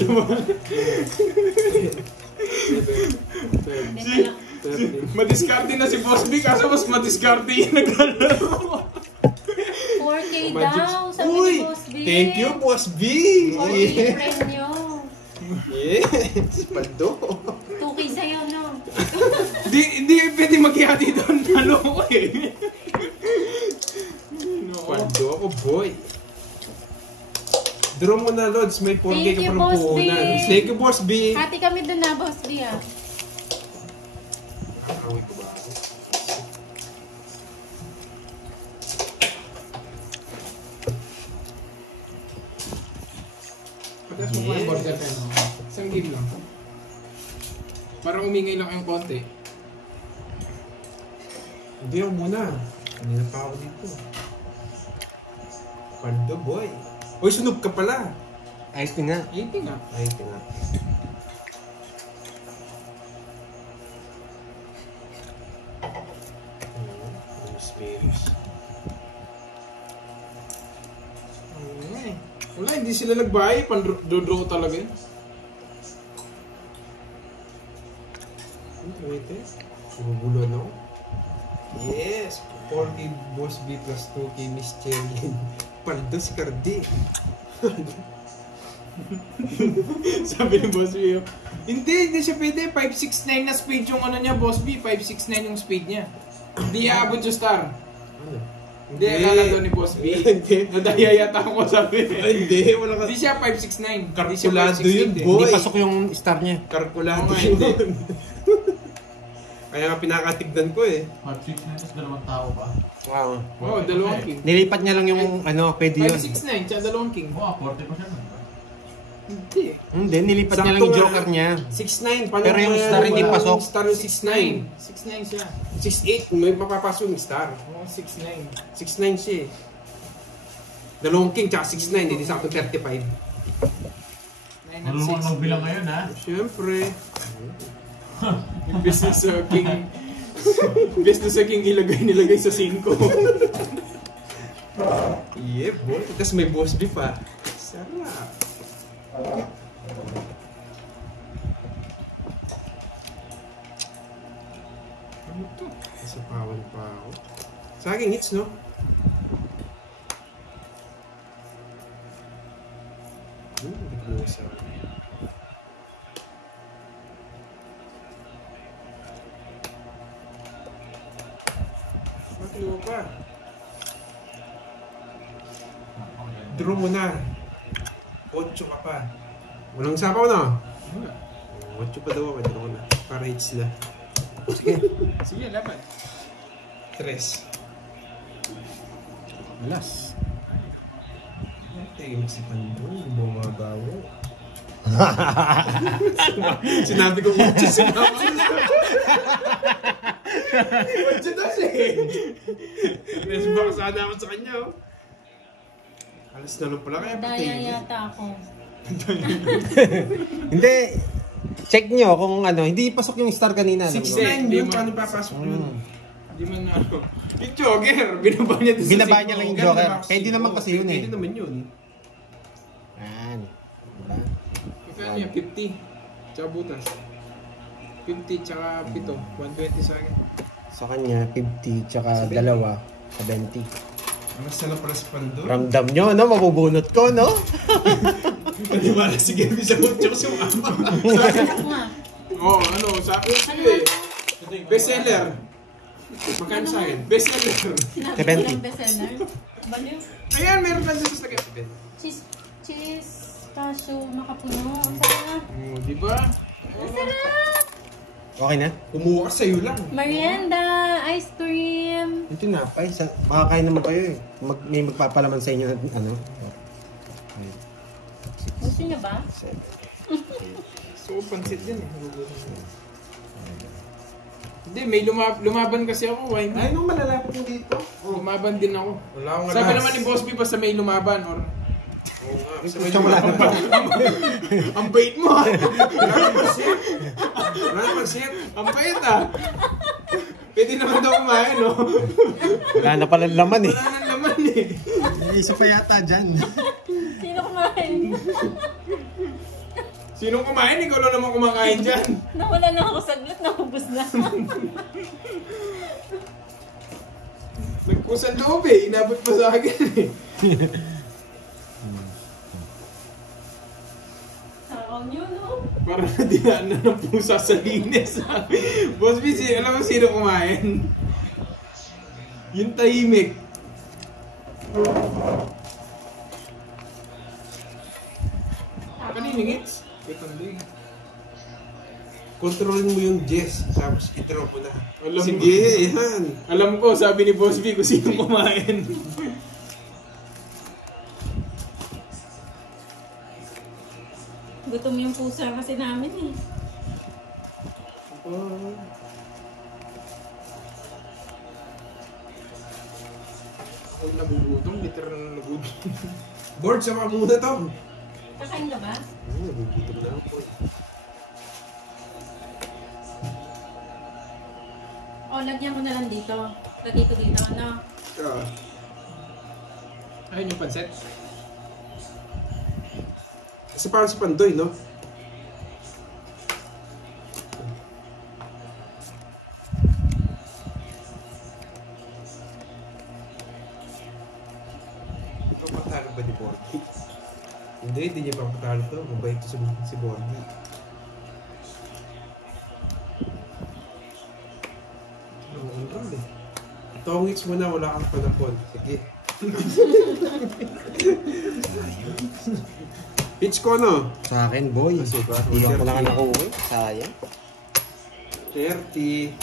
13. Madiskarte na si Boss B, kaso mas madiskarte yung naglalaro. 4K daw, sabi ni Boss B. Thank you, Boss B! 4K yung friend nyo. Yes! Paldo! 2K sa'yo, no? Hindi pwede maghihati doon. Ano ko eh. Paldo ako, boy! Draw mo na, Lods. May 4K Thank ka you, pa ng Boss B. puhunan. Thank you, Boss B! Hati kami dun na, Boss B, ah. Away ko ba ako? Pagkas mo pa yung border pen. Isang game lang. Parang umingay lang yung konti. Hindi ako muna. Kanina pa ako dito. Paldo, boy! Uy, sunog ka pala! Ayos nga. 80 nga. Ay, tingnan. Wala, hindi sila nagbayay. Pan-draw ko talaga yun. Wait eh. Bubulon ako. Yes! 4K Boss B plus 2K Miss Cherry. Paldo si Cardi. Sabi ni Boss B, hindi siya pwede. 569 na speed yung ano niya, Boss B. 569 yung speed niya. Hindi aabot yung star. Ano? Hindi, alala doon ni Boss B. Hindi. Nadaya yata ako sabi. Hindi, wala ka. Hindi siya 569. Kalkulado yun, eh. boy. Hindi pasok yung star niya. Kalkulado Oo nga, yun. hindi. Kaya nga pinakatigdan ko eh. 5-6 na tapos 2 tao pa. Wow. Oo, dalawang king. Nilipat niya lang yung pwede yun. 569, tsaka dalawang king. Oo, 40 pa siya nun. Hindi. Hindi, nilipat niya lang Sakto yung nga. joker niya. 6'9". Paano Pero yung kaya star hindi wala pasok. yung Star yung 6'9 6'9". siya. 6'8". May mapapasok yung star. Oo, 6'9. 6'9 siya eh. Dalawang king tsaka 6'9". Hindi sakto 35. 9 at Marunong 6. magbilang ngayon ha. Siyempre. Imbes na sa king... Imbes na sa king nilagay sa 5. Yeah, boy. Tapos may boss beef pa. Sarap. Ano to? Nasapawan pa ako. Sa akin hits, no? Hindi ko sa Ano pa? Draw mo na. 8 ka pa. Walang sapaw na. 8 pa daw ako. Draw na. Para hits na. Sige. Sige, laban. 3. Alas. Tingin si Pandong. Bumabawo. Sinabi ko 8. Sinabi ko 8 daw siya eh. Resback sana ako sa kanya oh. Alas na lang pala kaya Daya yata ako. Hindi. Check nyo kung ano. Hindi pasok yung star kanina. 6-9 yun. Paano papasok yun? Hindi man na ano. Yung Joker, binaba niya doon sa Binaba 5. niya lang yung Joker. Kaya hindi naman kasi yun eh. Hindi naman yun. Yan. Diba? Magkano yan? 50. Tsaka butas. 50 tsaka 7. 120 sa akin. Sa kanya, 50, tsaka dalawa, 70. Alas na lang pala si Pandong. Ramdam nyo, no? Mabubunot ko, no? Hindi wala si Gaby sa 8 ko si Mama. Sarap nga. Oo, ano, sa akin Ano eh. naman? Bestseller. Magkano sa akin? Bestseller. Sinabi ko 70. lang bestseller. Baliw. Ayan, meron lang dito sa Gaby. Cheese, cashew, makapuno. Ang sarap. Oo, di ba? Ang sarap! Okay na? Kumuha ka sa'yo lang. Merienda, ice cream. Yung tinapay, makakain naman kayo eh. May magpapalaman sa inyo na ano. Gusto niyo ba? So, pansit din eh. Hindi, may lumaban kasi ako. Why Ay, not? nung malalapit mo dito. Lumaban din ako. Wala akong Sabi naman ni Boss B, basta may lumaban or... Oo nga. Basta Gusto mo lang pa. Ang bait mo ah! Wala nang pansit. Wala nang pansit. Ang bait ah! Pwede naman daw kumain, no? Wala na pala laman eh. Wala nang laman eh. Isa pa yata dyan. Sino kumain? Sinong kumain? Ikaw lang naman kumakain dyan. Nawala na ako saglit, naubos na. Nagpusan loob eh. Inabot pa sa akin eh. Sarap niyo, no? Parang nadinaan na ng pusa sa linis. Boss B, alam mo sino kumain? Yung tahimik. Paniningits? Kontrolin mo yung Jess. Tapos i-drop mo na. Alam mo. Sige, yan. Alam ko, sabi ni Boss B kung sino kumain. Gutom yung pusa kasi namin eh. Ako nagugutom, literal na nagugutom. Board, sama ka muna to. Kakain ka ba? Nagugutom na ako. O, lagyan ko na lang dito. Lagay ko dito, ano? Ayun yung pansit. Kasi parang si Pandoy, no? Papatalo ba ni Borgie? Hindi niya papatalo to. Mabait to si Borgie. Ang roll eh. Tongits mo na, wala kang panapon. Sige. Pitch ko, no? Sa akin, boy. Kasi ba? Hindi ko lang nakuha. Sayang. 30.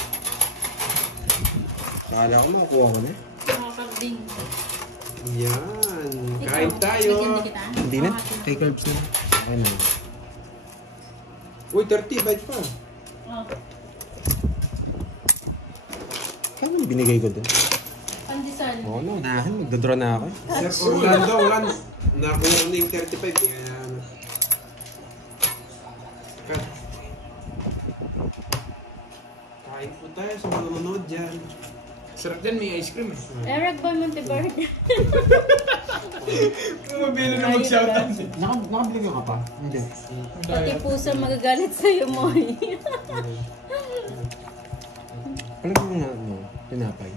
Akala ko makukuha ko na. Nakakarding. Yan. Kain tayo. Lagyan din kita. Hindi na. Take herbs na. Okay na. Uy, 30. Bite pa. Oh, Kano binigay ko dun? pandesal. Oo na, unahan. Magdodraw na ako. Sir Orlando, wala. Nakuha ko na yung 35. Kaya cut. Kain po tayo sa mga nanonood dyan. Sarap din, may ice cream eh. Eric Boy Monteverde. Kung mabili na mag-shoutout. Nakabili ka pa? Hindi. Pati puso magagalit sa'yo, Moy. Palagyan mo nga, ano, tinapay.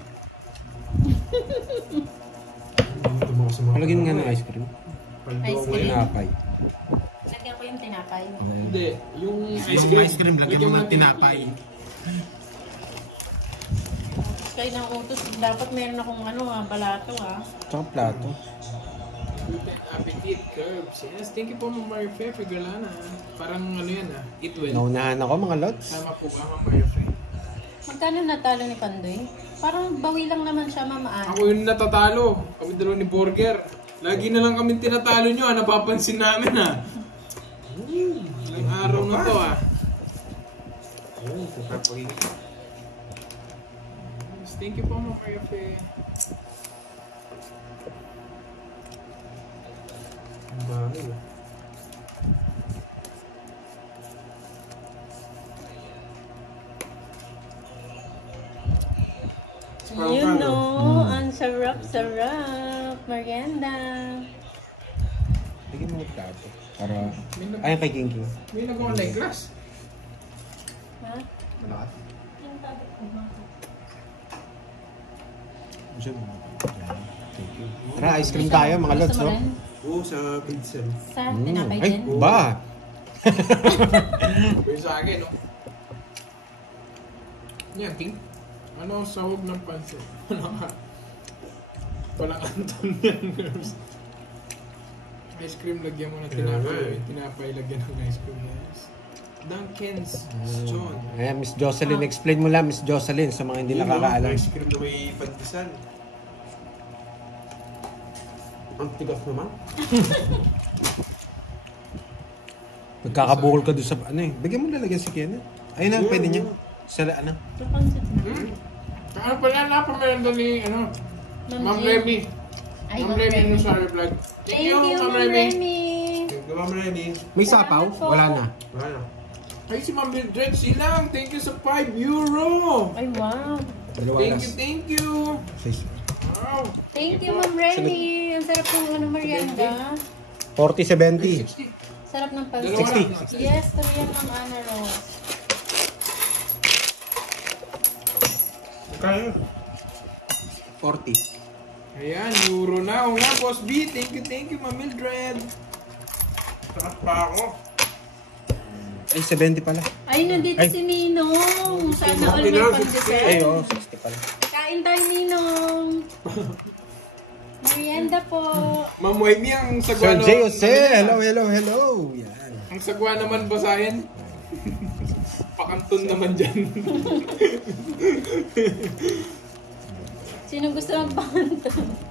Palagyan nga ng ice cream. Ice cream? Tinapay. Lagyan ko yung tinapay. Hindi, yung Ice cream, lagyan mo ng tinapay. kayo ng utos. Dapat meron akong balato Tsaka plato. Gluten appetite curves. Yes, thank you po Ma'am Mario Fe. Galana. Parang yan Eat well. Naunahan ako mga lods. Tama po ba Ma'am Mario Fe? Magkano natalo ni Pandoy? Parang bawi lang naman siya, mamaan. Ako yung natatalo. Kami dalawa ni Burger. Lagi na lang kami tinatalo nyo napapansin namin Ilang araw na to Yes, thank you po Ma'am Mario Fe. Bahay. You know, ang sarap-sarap. Merienda. Bigyan mo ng plato. Para... Ayun kay King King. May nag-online class. Ha? Malakas. Yung tabi ko ba? Tara, ice cream tayo mga lods. Gusto mo Oh. rin? Oo, sa Pidsel. Sa tinapay Ay, din? ba? Pero sa akin, Yan, King. Ano ang sahog ng pansit? Walang Anton yan, girls. Ice cream, lagyan mo ng tinapay. Tinapay, lagyan ng ice cream, guys. Dunkin's John. Ayan, Miss Jocelyn. Explain mo lang, Miss Jocelyn, sa mga hindi nakakaalam. Ice cream na may pandesal. Ang tigas naman. Magkakabukol ka doon sa... Bigyan mo lalagyan si Kenneth. Ayun na, pwede niya. Sa ano? Sa pansit na. Ano pala napamerenda ni, Ma'am Remy. Ay, Ma'am Remy no sorry vlog. Thank you, Ma'am Remy. Gawa mo na yun. May sapaw? Wala na. Wala na. Ay, si Ma'am Mildred silang. Thank you sa 5 euro. Ay, wow. Dalawa Thank you. Wow. Thank you, Ma'am Remy. Ang sarap ng merienda. 40-70. Sarap ng pansit. Dalawa lang. Yes, Korean ng Ana Rose. Kaya. 40. Ayan, euro na. O nga, Boss B. Thank you, Ma'am Mildred. Takat pa ako. Ay, 70 pala. Ay, nandito Ay. si Ninong. Sana all may pandesal. Ay, oo, 60 pala. Kain tayo, Ninong. Merienda po. Ma'am Wayne, ang Sir sagwa J. Jose, hello. Yan. Ang sagwa naman basahin. Pakanton naman dyan. Sino gusto magpanganto?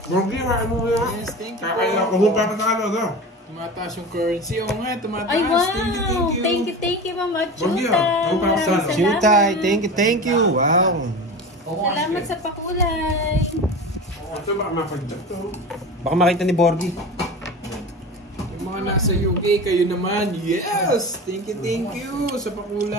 Gorgi, wala mo yan. Yes, thank you Kaya po. kung pa sa ano, no? Tumataas yung currency. Oo nga, tumataas. Ay, wow. Thank you. Thank you, Mama Gorgi, Chuta. oh. Maraming Chutay, salamat. thank you. Wow. Salamat sa pakulay. Ito baka mapagdag to. Baka makita ni Borgie. Yung mga nasa UK, kayo naman. Yes! Thank you sa pakulay.